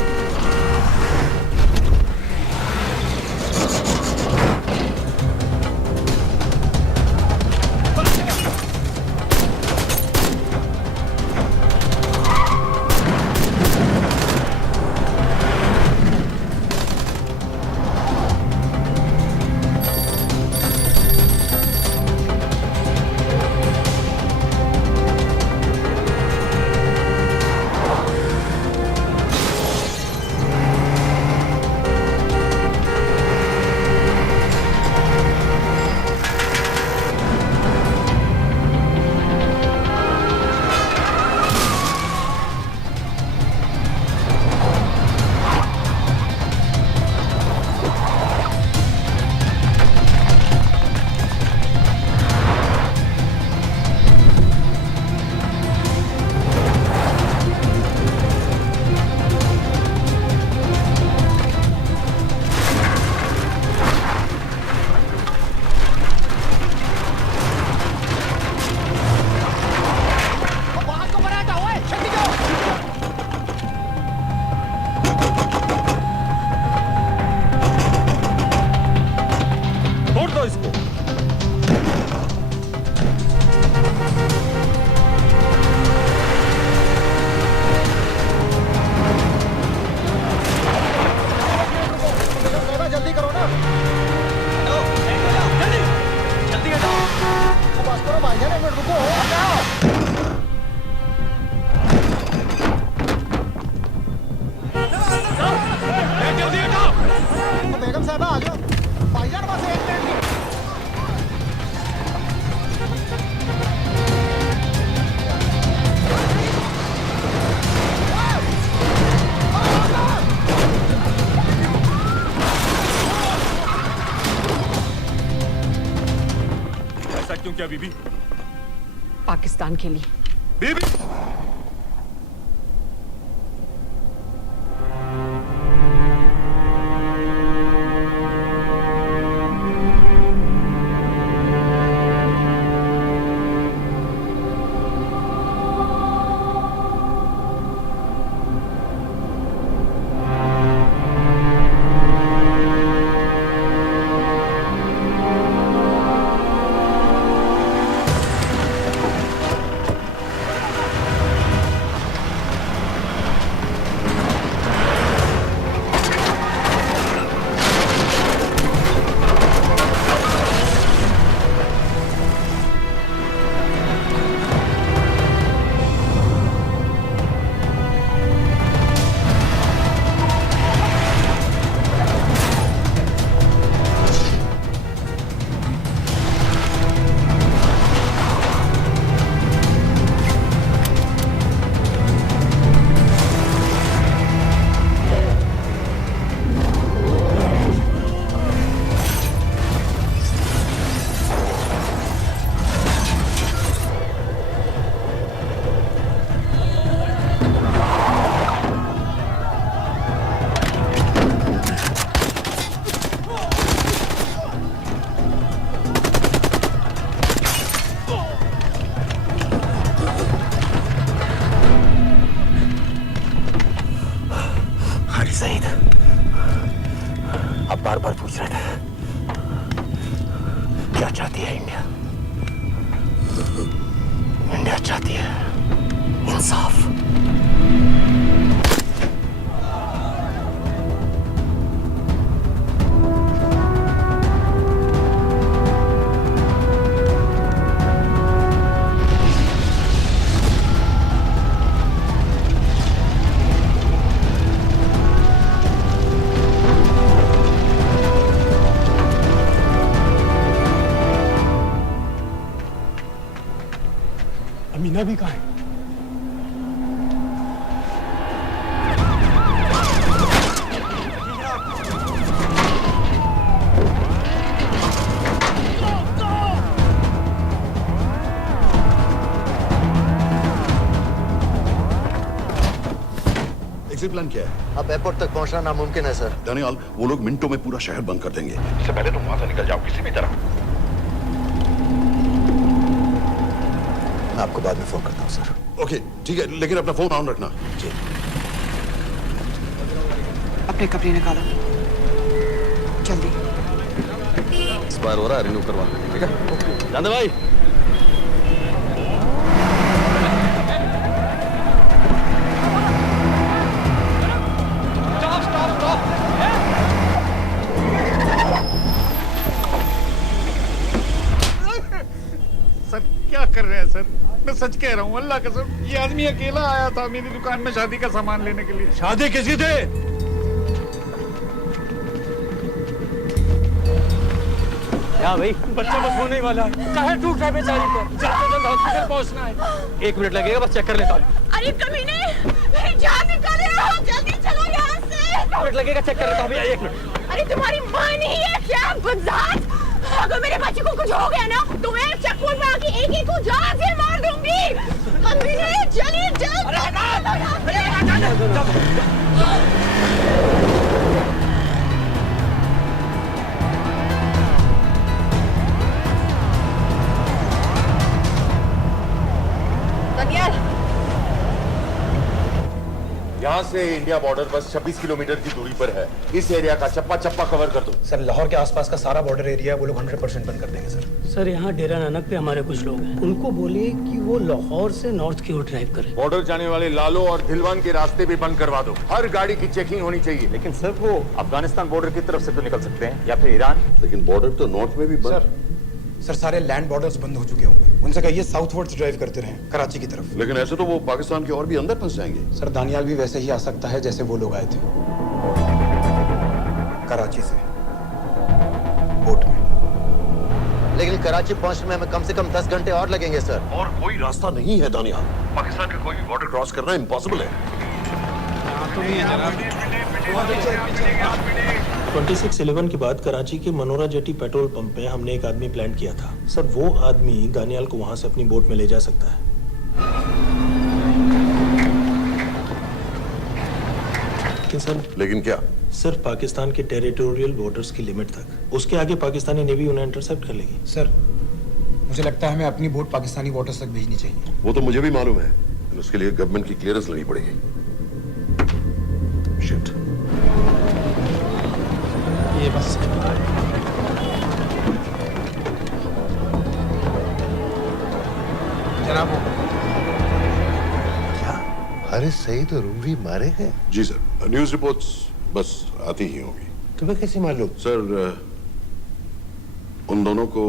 क्यों किया बीबी? पाकिस्तान के लिए। बीबी सईद, अब बार बार पूछ रहे थे क्या चाहती है इंडिया? इंडिया चाहती है इंसाफ। अमीना भी कहाँ है? एग्जिट प्लान क्या है? अब एयरपोर्ट तक पहुंचना नामुमकिन है सर। दानियाल, वो लोग मिनटों में पूरा शहर बंद कर देंगे। इससे पहले तुम वहां से निकल जाओ किसी भी तरह। मैं आपको बाद में फोन करता हूँ सर। ओके ठीक है, लेकिन अपना फोन ऑन रखना। जी। अपने कपड़े निकालो जल्दी। एक्सपायर हो रहा है, रिन्यू करवा ठीक है। जान दे भाई। सर क्या कर रहे हैं सर? मैं सच कह रहा हूँ, अल्लाह कसम, ये आदमी अकेला आया था मेरी दुकान में शादी का सामान लेने के लिए। शादी किसकी थी? क्या भाई? बच्चा बस होने ही वाला है। कहाँ टूट रहा है बेचारी पर? जल्द से जल्द हॉस्पिटल पहुंचना है। 1 मिनट लगेगा, बस चेक कर लेता हूँ। अरे कमीने, मेरी जान निकाल रहे हो, जल्दी चलो यहाँ से। 1 मिनट लगेगा, चेक कर लेता हूँ भैया, 1 मिनट। अरे तुम्हारी माँ नहीं है क्या गुजात? अगर मेरे बच्चे को कुछ हो गया ना तो मैं चक्कू में आके एक को जान से मार दूंगी। कमीने चलिए जल्द। यहाँ से इंडिया बॉर्डर बस 26 किलोमीटर की दूरी पर है। इस एरिया का चप्पा चप्पा कवर कर दो। सर लाहौर के आसपास का सारा बॉर्डर एरिया वो लोग 100% बंद कर देंगे सर। सर यहाँ डेरा नानक पे हमारे कुछ लोग हैं, उनको बोले कि वो लाहौर से नॉर्थ की ओर ड्राइव करें। बॉर्डर जाने वाले लालो और धिलवान के रास्ते भी बंद करवा दो। हर गाड़ी की चेकिंग होनी चाहिए। लेकिन सर वो अफगानिस्तान बॉर्डर की तरफ से तो निकल सकते हैं, या फिर ईरान। लेकिन बॉर्डर तो नॉर्थ में भी बंद। सर सारे लैंड बॉर्डर्स बंद हो चुके होंगे, उनसे कहिए साउथवर्ड्स ड्राइव करते रहें कराची की तरफ। लेकिन ऐसे तो वो पाकिस्तान के और भी अंदर फंस जाएंगे। सर दानियाल भी वैसे ही आ सकता है जैसे वो लोग आए थे, कराची से बोट में। लेकिन कराची पहुंचने में हमें कम से कम 10 घंटे और लगेंगे सर। और कोई रास्ता नहीं है दानियाल, पाकिस्तान का कोई भी बॉर्डर क्रॉस करना इम्पॉसिबल है। तो नहीं है जनाब। 26/11 के बाद कराची के मनोरा जेटी पेट्रोल पंप पे हमने एक आदमी प्लान किया था। सर वो आदमी दानियाल को वहां से अपनी बोट में ले जा सकता है। लेकिन क्या? सिर्फ पाकिस्तान के टेरिटोरियल बॉर्डर्स की लिमिट तक। उसके आगे पाकिस्तानी नेवी उन्हें इंटरसेप्ट कर लेगी। सर मुझे लगता है हमें अपनी बोट पाकिस्तानी वाटर्स तक भेजनी चाहिए। वो तो मुझे भी मालूम है, उसके लिए गवर्नमेंट की क्लियरेंस लेनी पड़ेगी। शिट। ये बस जनाब क्या हारिस सईद और उमरी मारे गए? जी सर, न्यूज़ रिपोर्ट्स बस आती ही होंगी। तुम्हें कैसे मालूम? सर उन दोनों को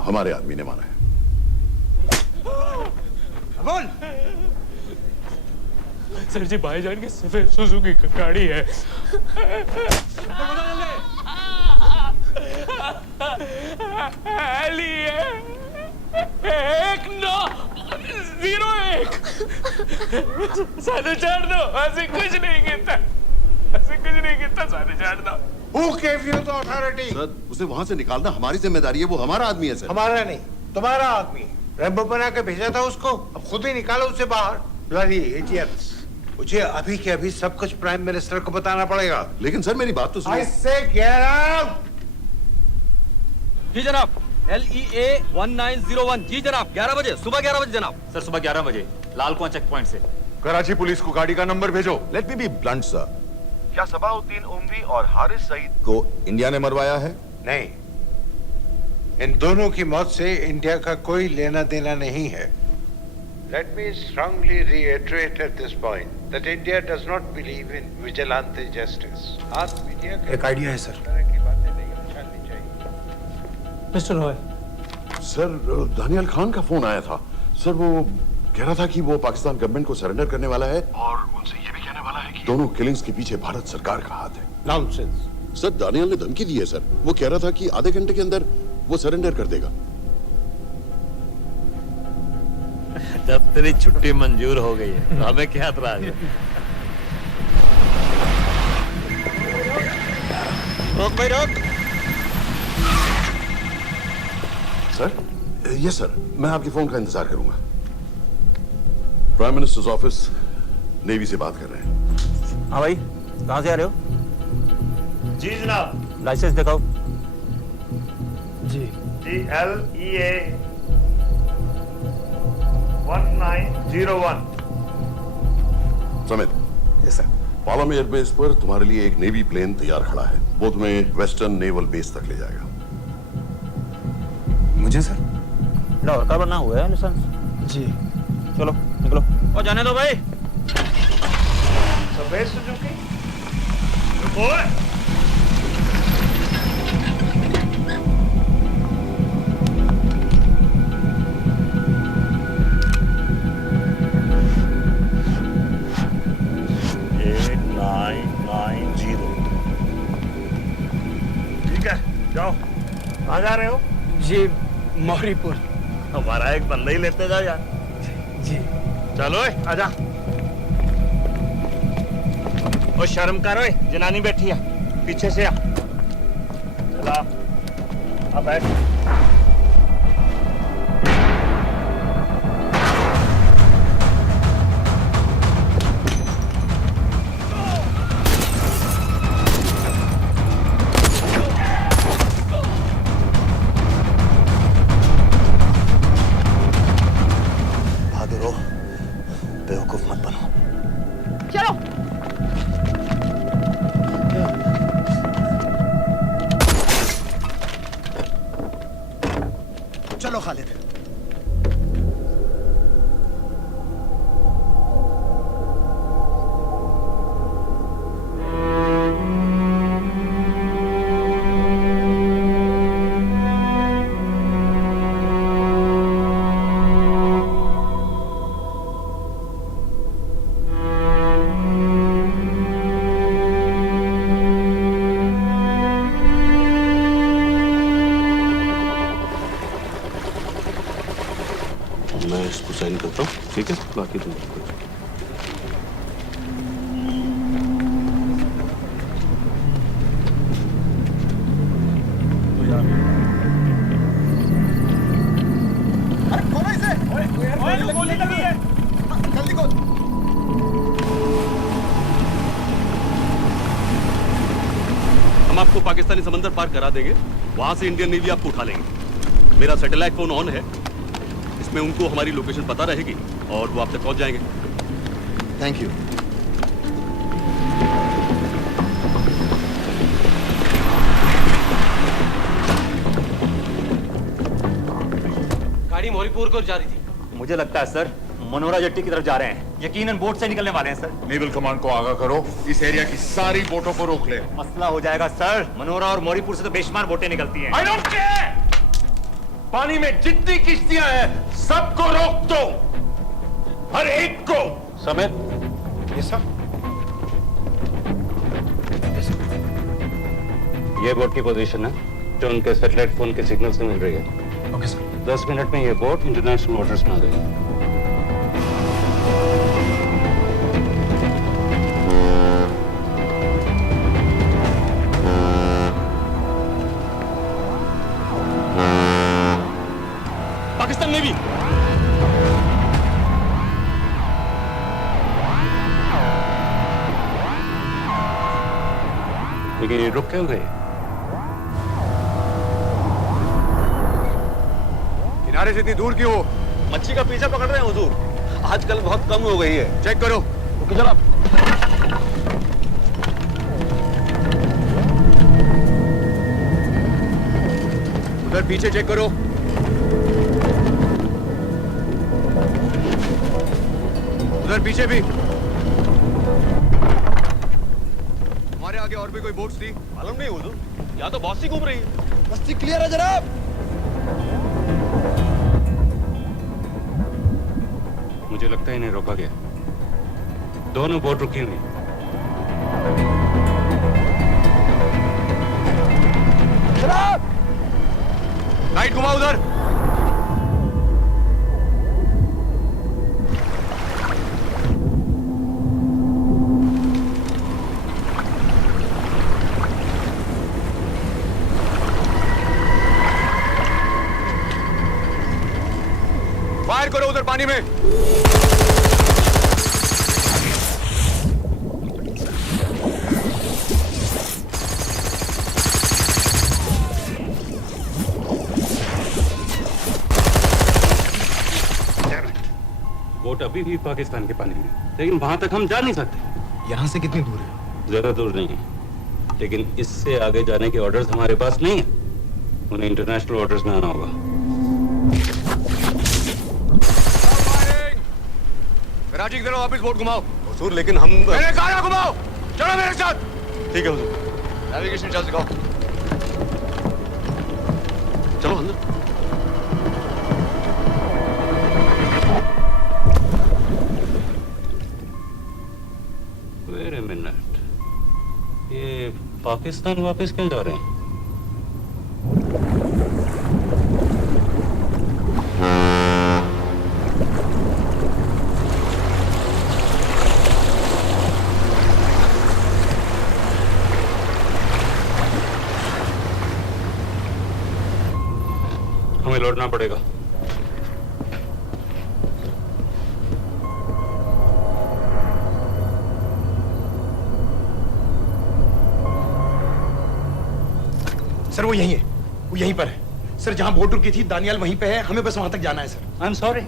हमारे आदमी ने मारा है। बोल। सर जी भाईजान की सफेद सुजुकी की गाड़ी है। एली है 1901। साढ़े चार दो, ऐसे कुछ नहीं गिनता, ऐसे कुछ नहीं गिनता, साढ़े चार दो। Who gave you the authority? Sir उसे वहां से निकालना हमारी जिम्मेदारी है, वो हमारा आदमी है सर। हमारा नहीं, तुम्हारा आदमी। रैम्बो बना के भेजा था उसको, अब खुद ही निकालो उसे बाहर। Bloody idiots! मुझे अभी के अभी सब कुछ प्राइम मिनिस्टर को बताना पड़ेगा। लेकिन सर मेरी बात तो सुनो। I say get out! जी जनाब, LEA 1901। जी जनाब, 11 बजे, सुबह 11 बजे जनाब। सर सुबह 11 बजे लाल कुआं चेक पॉइंट से। कराची पुलिस को गाड़ी का नंबर भेजो। Let me be blunt sir. क्या सबाउद्दीन उमरी और हारिस सईद को इंडिया ने मरवाया है? नहीं, इन दोनों की मौत से इंडिया का कोई लेना देना नहीं है। Let me strongly reiterate at this point that India does not believe in vigilante justice. आप मीडिया एक आइडिया है सर। की बातें नहीं उछालनी चाहिए। मिस्टर रॉय, सर दानियाल खान का फोन आया था। सर वो कह रहा था कि वो पाकिस्तान गवर्नमेंट को सरेंडर करने वाला है और उनसे ये भी कहने वाला है कि दोनों किलिंग्स के पीछे भारत सरकार का हाथ है। Nonsense. सर दानियाल ने धमकी दी है सर। वो कह रहा था कि आधे घंटे के अंदर वो सरेंडर कर देगा। जब तेरी छुट्टी मंजूर हो गई है तो हमें क्या एतराज है? रोक भाई रोक। सर यस सर, मैं आपके फोन का इंतजार करूंगा। प्राइम मिनिस्टर्स ऑफिस नेवी से बात कर रहे हैं। हाँ भाई, कहाँ से आ रहे हो? जी जनाब। लाइसेंस दिखाओ। जी LEA 1901। समित, यस सर। पालाम एयरबेस पर तुम्हारे लिए एक नेवी प्लेन तैयार खड़ा है। वो तुम्हें वेस्टर्न नेवल बेस तक ले जाएगा। मुझे सर लाहौर का बना हुआ है लाइसेंस। जी चलो निकलो। और जाने दो भाई। सफेद सुजुकी। ठीक है, जाओ। कहाँ जा रहे हो? जी मौरीपुर। हमारा एक बंदा ही लेते जाओ यार। जी चलो आजा। ओ शर्म करो, जनानी बैठी है, पीछे से आ। चला अब बैठ। बहादुर हो, बेवकूफ मत बनो। चलो। चलो खालिद। मैं इसको साइन करता हूँ, ठीक है? बाकी तुम देखो। अरे खोलो इसे। ओए गोली लगी है। जल्दी खोल। हम आपको पाकिस्तानी समंदर पार करा देंगे, वहां से इंडियन नेवी आपको उठा लेंगे। मेरा सैटेलाइट फोन ऑन है, इसमें उनको हमारी लोकेशन पता रहेगी और वो आप तक पहुंच जाएंगे। Thank you. गाड़ी मोरीपुर को जा रही थी। मुझे लगता है सर मनोरा जेट्टी की तरफ जा रहे हैं। यकीनन बोट से निकलने वाले हैं सर। नेवल कमांड को आगाह करो, इस एरिया की सारी बोटों को रोक ले। मसला हो जाएगा सर। मनोरा और मोरीपुर से तो बेशुमार बोटें निकलती हैं। I don't care! पानी में जितनी किश्तियां हैं सबको रोक दो, हर एक को। समेत ये सब ये बोट की पोजीशन है जो उनके सैटेलाइट फोन के सिग्नल से मिल रही है। Okay sir. 10 मिनट में ये बोट इंटरनेशनल वाटर्स में आ जाएगी। पाकिस्तान नेवी लेकिन ये रुक क्यों गए? किनारे से इतनी दूर क्यों हो? मच्छी का पीछा पकड़ रहे हैं हुजूर। आजकल बहुत कम हो गई है। चेक करो। ओके जनाब। उधर पीछे चेक करो। उधर पीछे भी। हमारे आगे और भी कोई बोट्स थी? मालूम नहीं हुजूर, यहाँ तो बहुत सी घूम रही है। बस्ती क्लियर है जनाब। मुझे लगता है इन्हें रोका गया। दोनों बोट रुकी हुई। जनाब लाइट घुमाओ उधर। फायर करो उधर पानी में। बोट अभी भी पाकिस्तान के पानी में, लेकिन वहां तक हम जा नहीं सकते। यहाँ से कितनी दूर है? ज्यादा दूर नहीं है, लेकिन इससे आगे जाने के ऑर्डर्स हमारे पास नहीं है। उन्हें इंटरनेशनल वाटर्स में आना होगा। कराची की तरफ वापस बोट घुमाओ। हुजूर लेकिन हम मैंने कहा ना घुमाओ। चलो मेरे साथ। ठीक है हुजूर। नेविगेशन चार्ज दिखाओ। चलो अंदर। वेट अ मिनट, ये पाकिस्तान वापस क्यों जा रहे हैं? हमें लौटना पड़ेगा। सर वो यहीं है, वो यहीं पर है। सर जहां बोट रुकी थी दानियाल वहीं पे है, हमें बस वहां तक जाना है सर। आई एम सॉरी,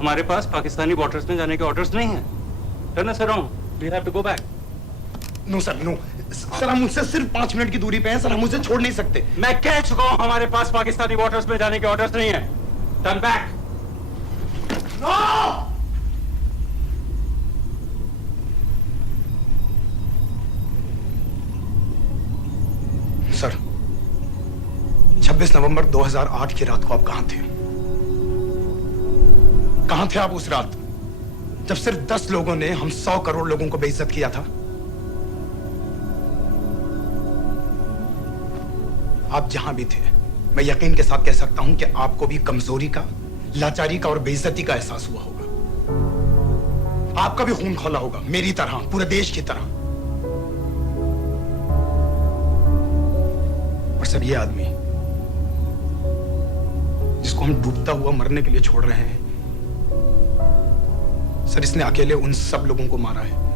हमारे पास पाकिस्तानी वाटर्स में जाने के ऑर्डर्स नहीं है। Turn us around, we have to go back. No sir no sir, हम उनसे सिर्फ 5 मिनट की दूरी पे हैं सर, हम उसे छोड़ नहीं सकते। मैं कह चुका हूं हमारे पास पाकिस्तानी वाटर्स में जाने के ऑर्डर्स नहीं है। Turn back. नो! सर 26 नवंबर 2008 की रात को आप कहां थे? कहां थे आप उस रात जब सिर्फ 10 लोगों ने हम 100 करोड़ लोगों को बेइज्जत किया था? आप जहां भी थे, मैं यकीन के साथ कह सकता हूं कि आपको भी कमजोरी का, लाचारी का और बेइज्जती का एहसास हुआ होगा। आपका भी खून खौला होगा, मेरी तरह, पूरे देश की तरह। और सर ये आदमी जिसको हम डूबता हुआ मरने के लिए छोड़ रहे हैं, सर इसने अकेले उन सब लोगों को मारा है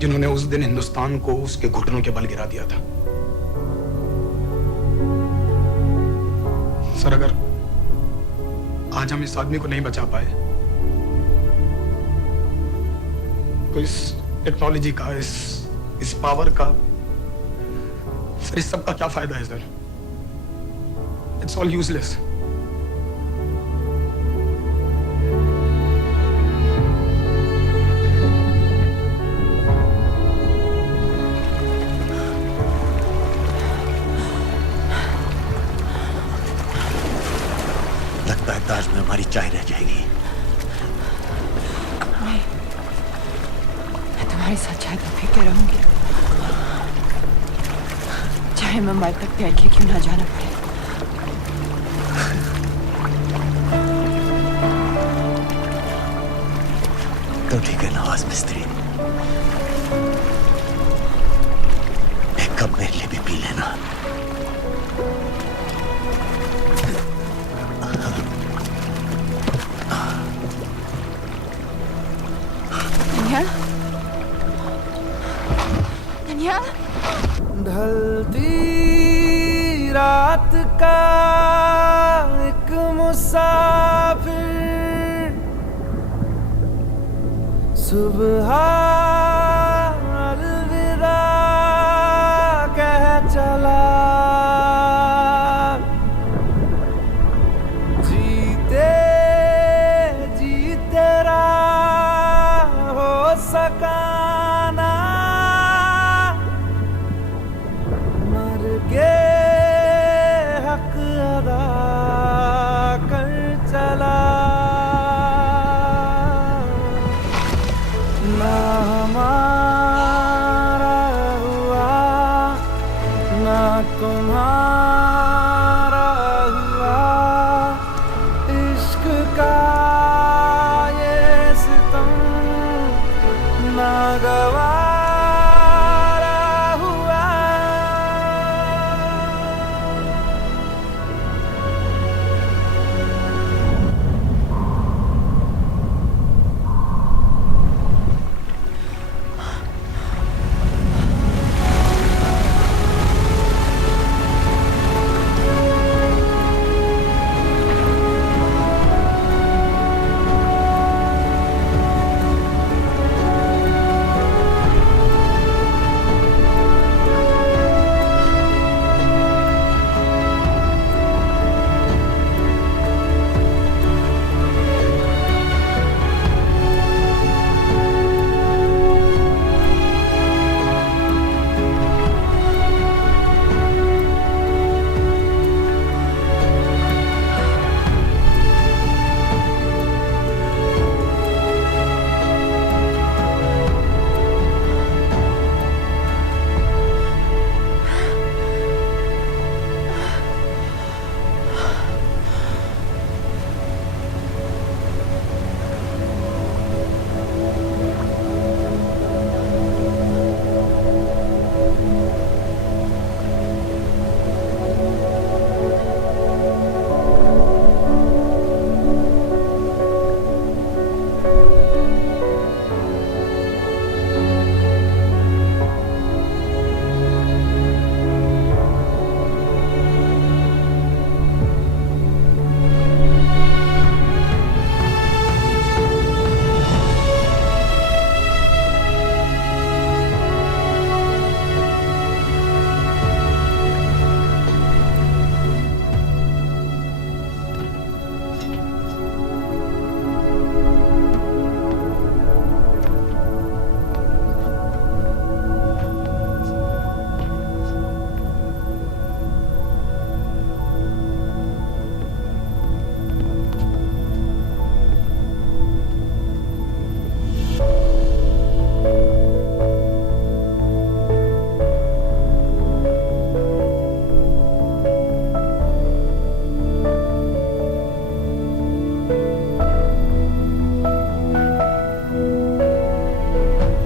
जिन्होंने उस दिन हिंदुस्तान को उसके घुटनों के बल गिरा दिया था। सर अगर आज हम इस आदमी को नहीं बचा पाए तो इस टेक्नोलॉजी का, इस पावर का, सर इस सब का क्या फायदा है सर? It's all useless. लगता है ताज में हमारी चाय रह जाएगी। नहीं, मैं तुम्हारी सच्चाई तो पी के रहूंगी, चाहे मैं मर तक भी अकेले क्यों ना जाना पड़े। तो ठीक है नवाज मिस्त्री, एक कप मेरे लिए भी पी लेना। धनिया, ढलती रात का एक मुसाफिर सुबह अलविदा कह चला, जीते जी तेरा हो सकाना, मर के हक अदा कर चला, ना हमारा हुआ ना तुम्हारा हुआ, इश्क का ये सितम ना गवारा हुआ।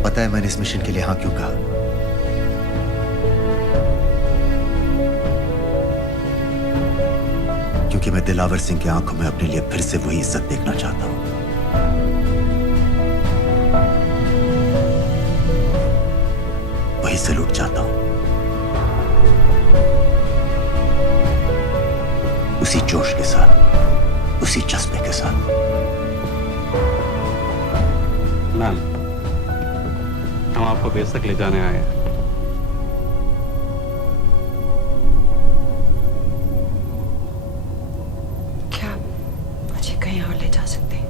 पता है मैंने इस मिशन के लिए हाँ क्यों कहा? क्योंकि मैं दिलावर सिंह की आंखों में अपने लिए फिर से वही इज्जत देखना चाहता हूं। वही सलूट चाहता हूं, उसी जोश के साथ, उसी जज्बे के साथ। मैम, हम आपको बेस तक ले जाने आए हैं। क्या मुझे कहीं और ले जा सकते हैं?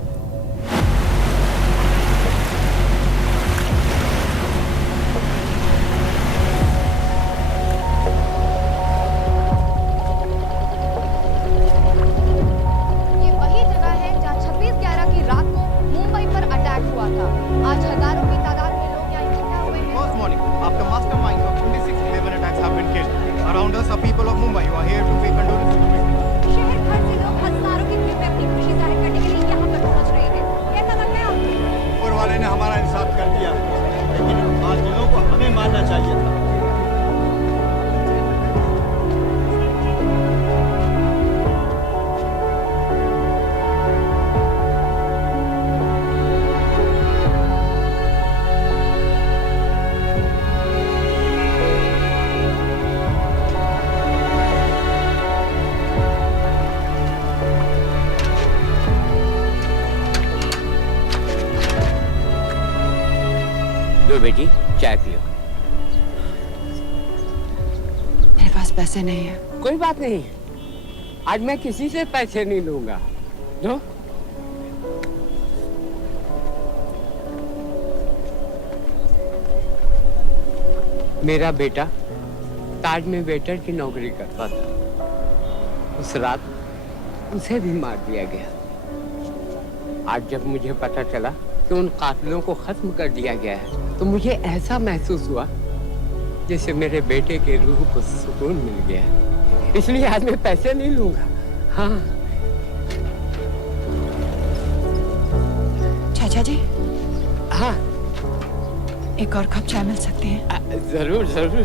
ये वही जगह है जहां 26/11 की रात को मुंबई पर अटैक हुआ था। आज हजारों की तादाद में लोग यहाँ इकट्ठा हुए हैं। First morning, after masterminds of 26/11 attacks have been killed, around us are people of Mumbai who are here to pay condolences to victims. शहर भर से लोग हजारों की भीड़ में अपनी खुशी जाहिर करने के लिए यहाँ पर पहुँच रहे हैं। कैसा लग रहा है आपको? ऊपर वाले ने हमारा इंसाफ कर दिया, लेकिन आज़िलों को हमें मानना चाहिए था। लो बेटी, चाय पियो। मेरे पास पैसे नहीं है। कोई बात नहीं, आज मैं किसी से पैसे नहीं लूंगा। जो मेरा बेटा ताज में वेटर की नौकरी करता था। उस रात उसे भी मार दिया गया। आज जब मुझे पता चला कि उन कातिलों को खत्म कर दिया गया है, तो मुझे ऐसा महसूस हुआ जैसे मेरे बेटे के रूह को सुकून मिल गया है। इसलिए आज मैं पैसे नहीं लूंगा। हाँ चाचा जी। हाँ, एक और कप चाय मिल सकती है? जरूर जरूर।